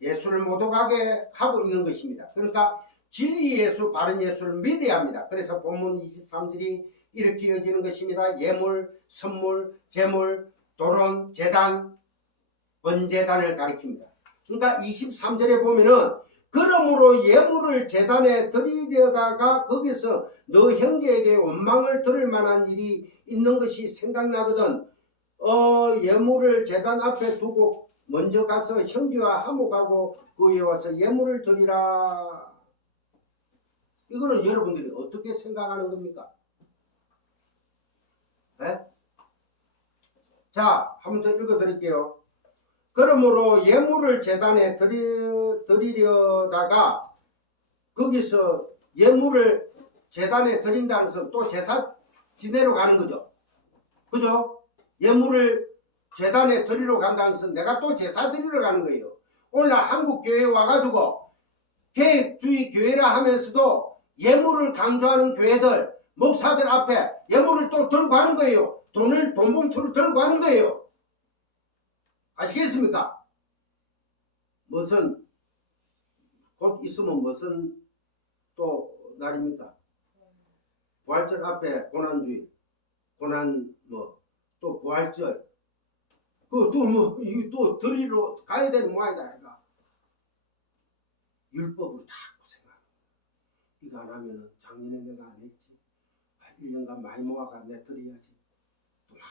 예수를 못 오가게 하고 있는 것입니다. 그러니까 진리 예수, 바른 예수를 믿어야 합니다. 그래서 본문 23절이 이렇게 이어지는 것입니다. 예물, 선물, 재물, 도론, 제단, 번제단을 가리킵니다. 그러니까 23절에 보면은 그러므로 예물을 제단에 드리려다가 거기서 너 형제에게 원망을 들을 만한 일이 있는 것이 생각나거든. 예물을 제단 앞에 두고 먼저 가서 형제와 화목하고 그에 와서 예물을 드리라. 이거는 여러분들이 어떻게 생각하는 겁니까? 네? 자, 한 번 더 읽어 드릴게요. 그러므로 예물을 제단에 드리려다가 거기서 예물을 제단에 드린다는 것은 또 제사 지내러 가는 거죠. 그죠? 예물을 제단에 드리러 간다는 것은 내가 또 제사 드리러 가는 거예요. 오늘날 한국 교회에 와가지고 계획주의 교회라 하면서도 예물을 강조하는 교회들, 목사들 앞에 예물을 또 들고 가는 거예요. 돈 봉투를 들고 가는 거예요. 아시겠습니까? 무슨 곧 있으면 무슨 또 날입니까? 부활절 앞에 고난주의, 고난 또 부활절, 그 또 이거 또 드리러 가야 되는 모양이다. 이가 율법으로 자꾸 생각. 이거 안 하면은 작년에 내가 안 했지. 1년간 많이 모아가 내 드려야지. 또 막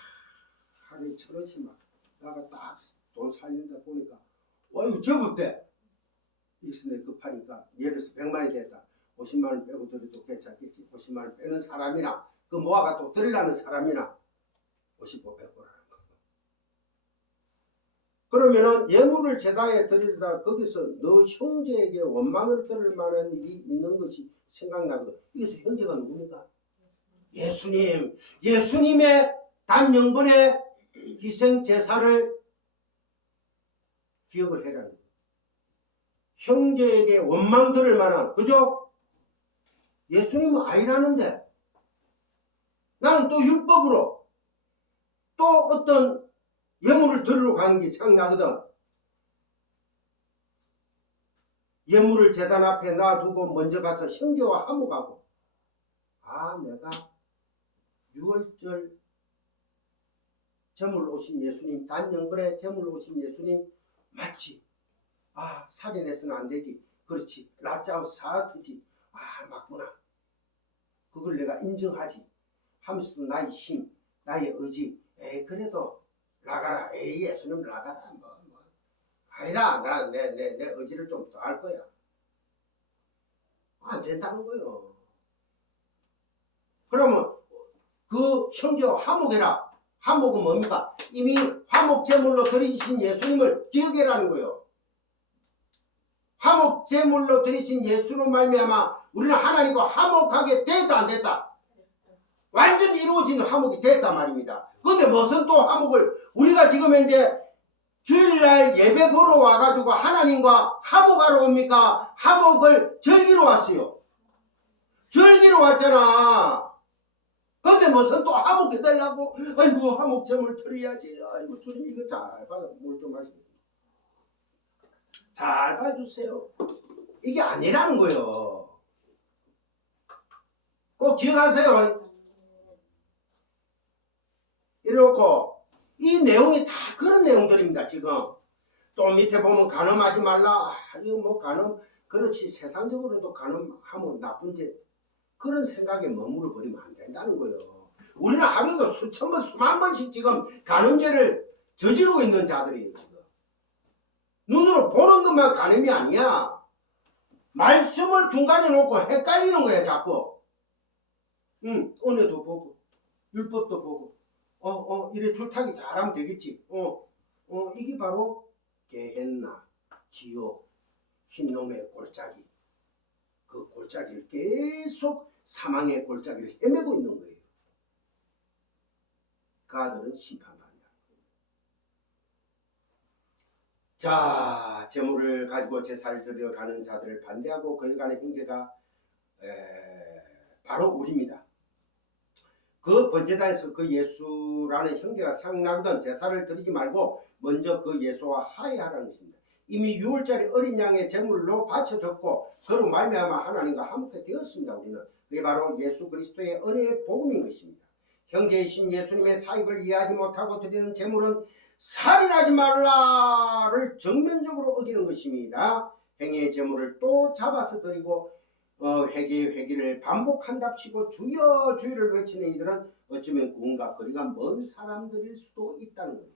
하루에 1,000원씩 막 나가 딱 돈 살린다 보니까 와 이거 접었대. 이스네 급하니까 예를 들어서 100만 원이 됐다. 50만 원 빼고 드려도 괜찮겠지. 50만 원 빼는 사람이나 그 모아가 또 드리려는 사람이나 55, 100%라는 거. 그러면은 예물을 제단에 드리다 거기서 너 형제에게 원망을 들을 만한 일이 있는 것이 생각나거든. 이것은 형제가 누굽니까? 예수님의 단영번의 희생 제사를 기억을 해라는 거예요. 형제에게 원망 들을 만한, 그죠? 예수님은 아니라는데 나는 또 율법으로 또 어떤 예물을 드리러 가는 게 생각나거든. 예물을 제단 앞에 놔두고 먼저 가서 형제와 화목하고, 내가 6월절 제물 오신 예수님, 단영번에 제물 오신 예수님 맞지? 살인해서는 안 되지. 그렇지. 라짜고 사트지. 맞구나. 그걸 내가 인정하지. 하면서도 나의 힘, 나의 의지. 그래도 나가라. 예수님 나가라. 아니라 나 내 의지를 좀 더 할 거야. 안 된다는 거요. 그러면 그 형제와 화목해라. 화목은 뭡니까? 이미 화목 제물로 드리신 예수님을 기억해라는 거예요. 화목 제물로 드리신 예수로 말미암아 우리는 하나님과 화목하게 됐다 안 됐다? 완전히 이루어진 화목이 됐단 말입니다. 그런데 무슨 또 화목을 우리가 지금 이제 주일날 예배 보러 와가지고 하나님과 화목하러 옵니까? 화목을 즐기러 왔어요. 즐기러 왔잖아. 그런데 무슨 또 화목해달라고? 아이고 화목 제물 드려야지. 아이고 주님 이거 잘 받아. 물 좀 마시고. 잘 봐주세요. 이게 아니라는 거예요. 꼭 기억하세요. 이렇고 이 내용이 다 그런 내용들입니다. 지금 또 밑에 보면 간음하지 말라. 이거 뭐 간음 그렇지. 세상적으로도 간음하면 나쁜데 그런 생각에 머물러 버리면 안 된다는 거예요. 우리는 하루에도 수천 번 수만 번씩 지금 간음죄를 저지르고 있는 자들이에요. 지금 눈으로 보는 것만 간음이 아니야. 말씀을 중간에 놓고 헷갈리는 거야 자꾸. 은혜도 보고 율법도 보고 이래 줄타기 잘하면 되겠지. 이게 바로 게헨나 지옥 흰놈의 골짜기. 그 골짜기를 계속 사망의 골짜기를 헤매고 있는 거예요. 그 아들은 심판받는다. 자, 재물을 가지고 제사를 드려 가는 자들을 반대하고 거기 가는 형제가 바로 우리입니다. 그 번제단에서 그 예수라는 형제가 생각나거든. 제사를 드리지 말고 먼저 그 예수와 화해하라는 것입니다. 이미 6월짜리 어린 양의 제물로 바쳐졌고 그로 말미암아 하나님과 함께 되었습니다. 우리는 그게 바로 예수 그리스도의 은혜의 복음인 것입니다. 형제이신 예수님의 사역을 이해하지 못하고 드리는 제물은 살인하지 말라를 정면적으로 어기는 것입니다. 행위의 제물을 또 잡아서 드리고 회개를 반복한답시고 주여 주여를 외치는 이들은 어쩌면 구원과 거리가 먼 사람들일 수도 있다는 거예요.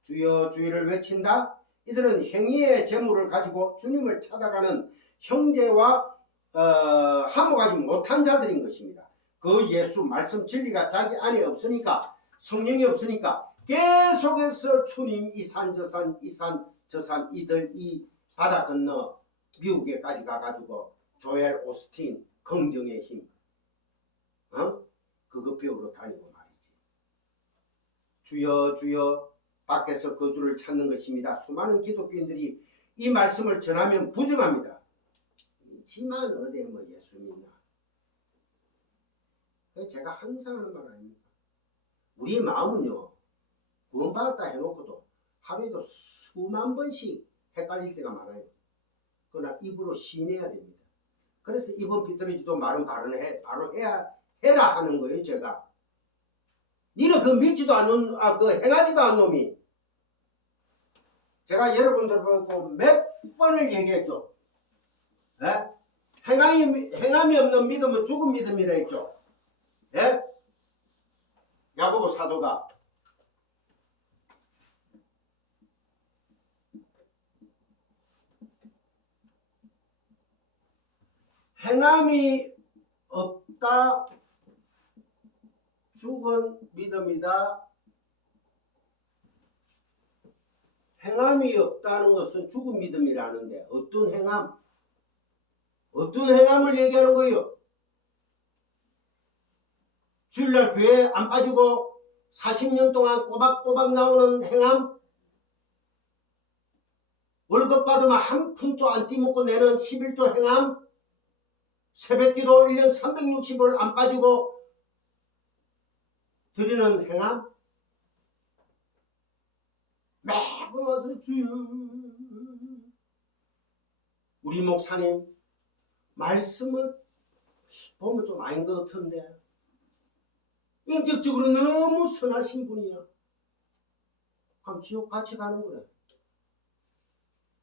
주여 주여를 외친다. 이들은 행위의 제물을 가지고 주님을 찾아가는 형제와 화목하지 못한 자들인 것입니다. 그 예수 말씀 진리가 자기 안에 없으니까 성령이 없으니까 계속해서 주님 이 산 저 산 이 산 저 산 이들 이 바다 건너 미국에까지 가가지고 조엘 오스틴 긍정의 힘 그거 배우러 다니고 말이지. 주여 주여 밖에서 그 주를 찾는 것입니다. 수많은 기독교인들이 이 말씀을 전하면 부정합니다. 지만 어디 뭐 예수 믿나. 제가 항상 하는 말 아닙니까? 우리의 마음은요 구원받았다 해놓고도 하루에도 수만 번씩 헷갈릴 때가 많아요. 그러나 입으로 시인해야 됩니다. 그래서 이번 비틀어지도 말은 바로 해라 하는 거예요. 제가 니는 그 믿지도 않는 그 행하지도 않는 놈이 제가 여러분들 보고 몇 번을 얘기했죠. 예? 행함이 없는 믿음은 죽은 믿음이라 했죠. 예? 야고보 사도가 행함이 없다 죽은 믿음이다. 행함이 없다는 것은 죽은 믿음이라는데 어떤 행함? 어떤 행함을 얘기하는 거예요? 주일날 교회 안 빠지고 40년 동안 꼬박꼬박 나오는 행함? 월급 받으면 한 푼도 안 띠먹고 내는 11조 행함? 새벽기도 1년 360을 안 빠지고 드리는 행함? 매번 와서 주여. 우리 목사님 말씀을 보면 좀 아닌 것 같은데 인격적으로 너무 선하신 분이야. 그럼 지옥 같이 가는 거야.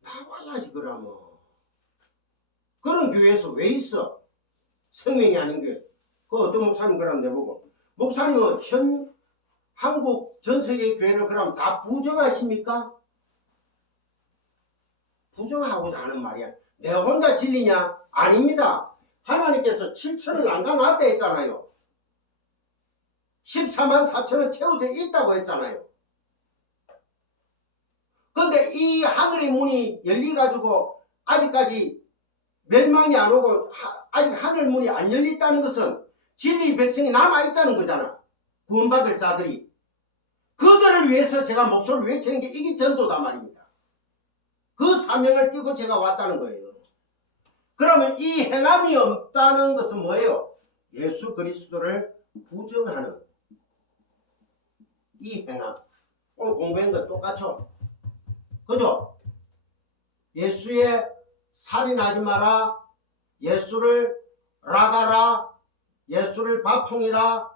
나와야지 그러면. 그런 교회에서 왜 있어? 생명이 아닌 교회. 그 어떤 목사님 그럼 내보고 목사님은 한국 전 세계 교회를 그럼 다 부정하십니까? 부정하고자 하는 말이야. 내가 혼자 진리냐? 아닙니다. 하나님께서 7천을 남겨놨다 했잖아요. 14만 4천은 채워져 있다고 했잖아요. 그런데 이 하늘의 문이 열려가지고 아직까지 멸망이 안 오고 아직 하늘 문이 안 열렸다는 것은 진리 백성이 남아있다는 거잖아. 구원받을 자들이. 그들을 위해서 제가 목소리를 외치는 게 이게 전도다 말입니다. 그 사명을 띠고 제가 왔다는 거예요. 그러면 이 행함이 없다는 것은 뭐예요? 예수 그리스도를 부정하는 이 행함. 오늘 공부한 거 똑같죠? 그죠? 예수의 살인하지 마라, 예수를 라가라, 예수를 밥통이라,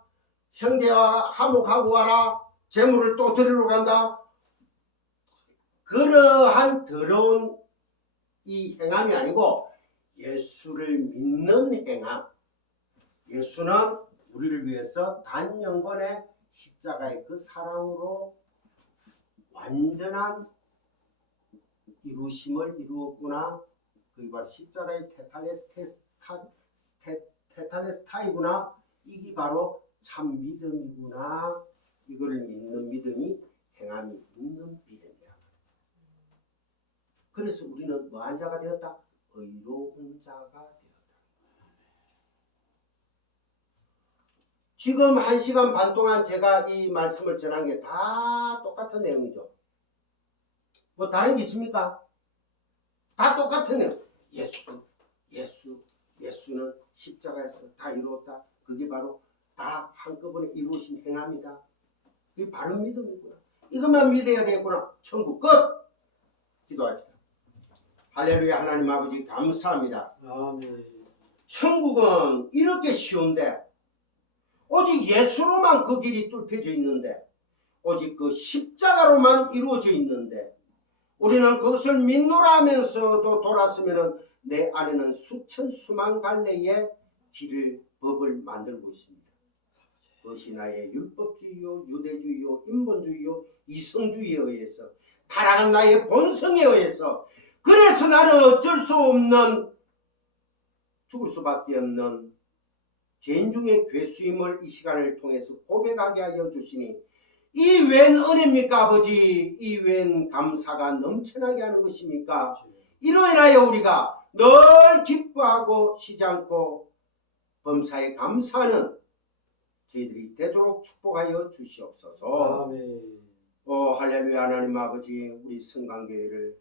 형제와 화목하고 와라, 재물을 또 드리러 간다. 그러한 더러운 이 행함이 아니고 예수를 믿는 행함. 예수는 우리를 위해서 단영번의 십자가의 그 사랑으로 완전한 이루심을 이루었구나. 그게 바로 십자가의 테탈레스타이구나. 이게 바로 참 믿음이구나. 이거를 믿는 믿음이 행함이 있는 믿음이다. 그래서 우리는 뭐한 자가 되었다? 의로운 자가 되었다. 지금 1시간 반 동안 제가 이 말씀을 전한 게 다 똑같은 내용이죠. 뭐 다른 게 있습니까? 다 똑같은 내용. 예수는 십자가에서 다 이루었다. 그게 바로 다 한꺼번에 이루어진 행함이다. 그게 바른 믿음이구나. 이것만 믿어야 되겠구나. 천국 끝! 기도합시다. 할렐루야. 하나님 아버지 감사합니다. 아멘. 천국은 이렇게 쉬운데 오직 예수로만 그 길이 뚫혀져 있는데 오직 그 십자가로만 이루어져 있는데 우리는 그것을 믿노라 하면서도 돌았으면 내 안에는 수천 수만 갈래의 길을 법을 만들고 있습니다. 그것이 나의 율법주의요 유대주의요 인본주의요 이성주의에 의해서 타락한 나의 본성에 의해서 그래서 나는 어쩔 수 없는 죽을 수밖에 없는 죄인 중에 괴수임을 이 시간을 통해서 고백하게 하여 주시니 이 웬 은혜입니까 아버지? 이 웬 감사가 넘쳐나게 하는 것입니까? 이로 인하여 우리가 늘 기뻐하고 쉬지 않고 범사에 감사하는 저희들이 되도록 축복하여 주시옵소서. 아멘. 할렐루야. 하나님 아버지, 우리 성강교회를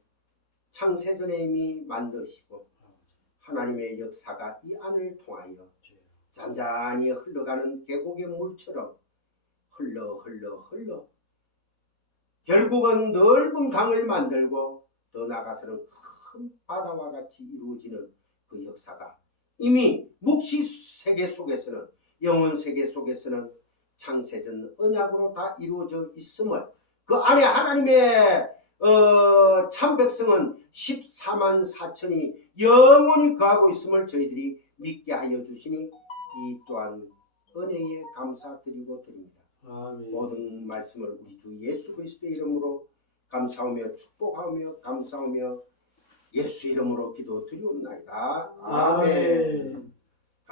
창세전에 이미 만드시고 하나님의 역사가 이 안을 통하여 잔잔히 흘러가는 계곡의 물처럼 흘러 결국은 넓은 강을 만들고 더 나아가서는 큰 바다와 같이 이루어지는 그 역사가 이미 묵시 세계 속에서는, 영혼 세계 속에서는 창세전 언약으로 다 이루어져 있음을, 그 안에 하나님의 참 백성은 14만 4천이 영원히 거하고 있음을 저희들이 믿게 하여 주시니 이 또한 은혜에 감사드리고 드립니다. 아멘. 모든 말씀을 우리 주 예수 그리스도의 이름으로 감사하며 축복하며 감사하며 예수 이름으로 기도드리옵나이다. 아멘.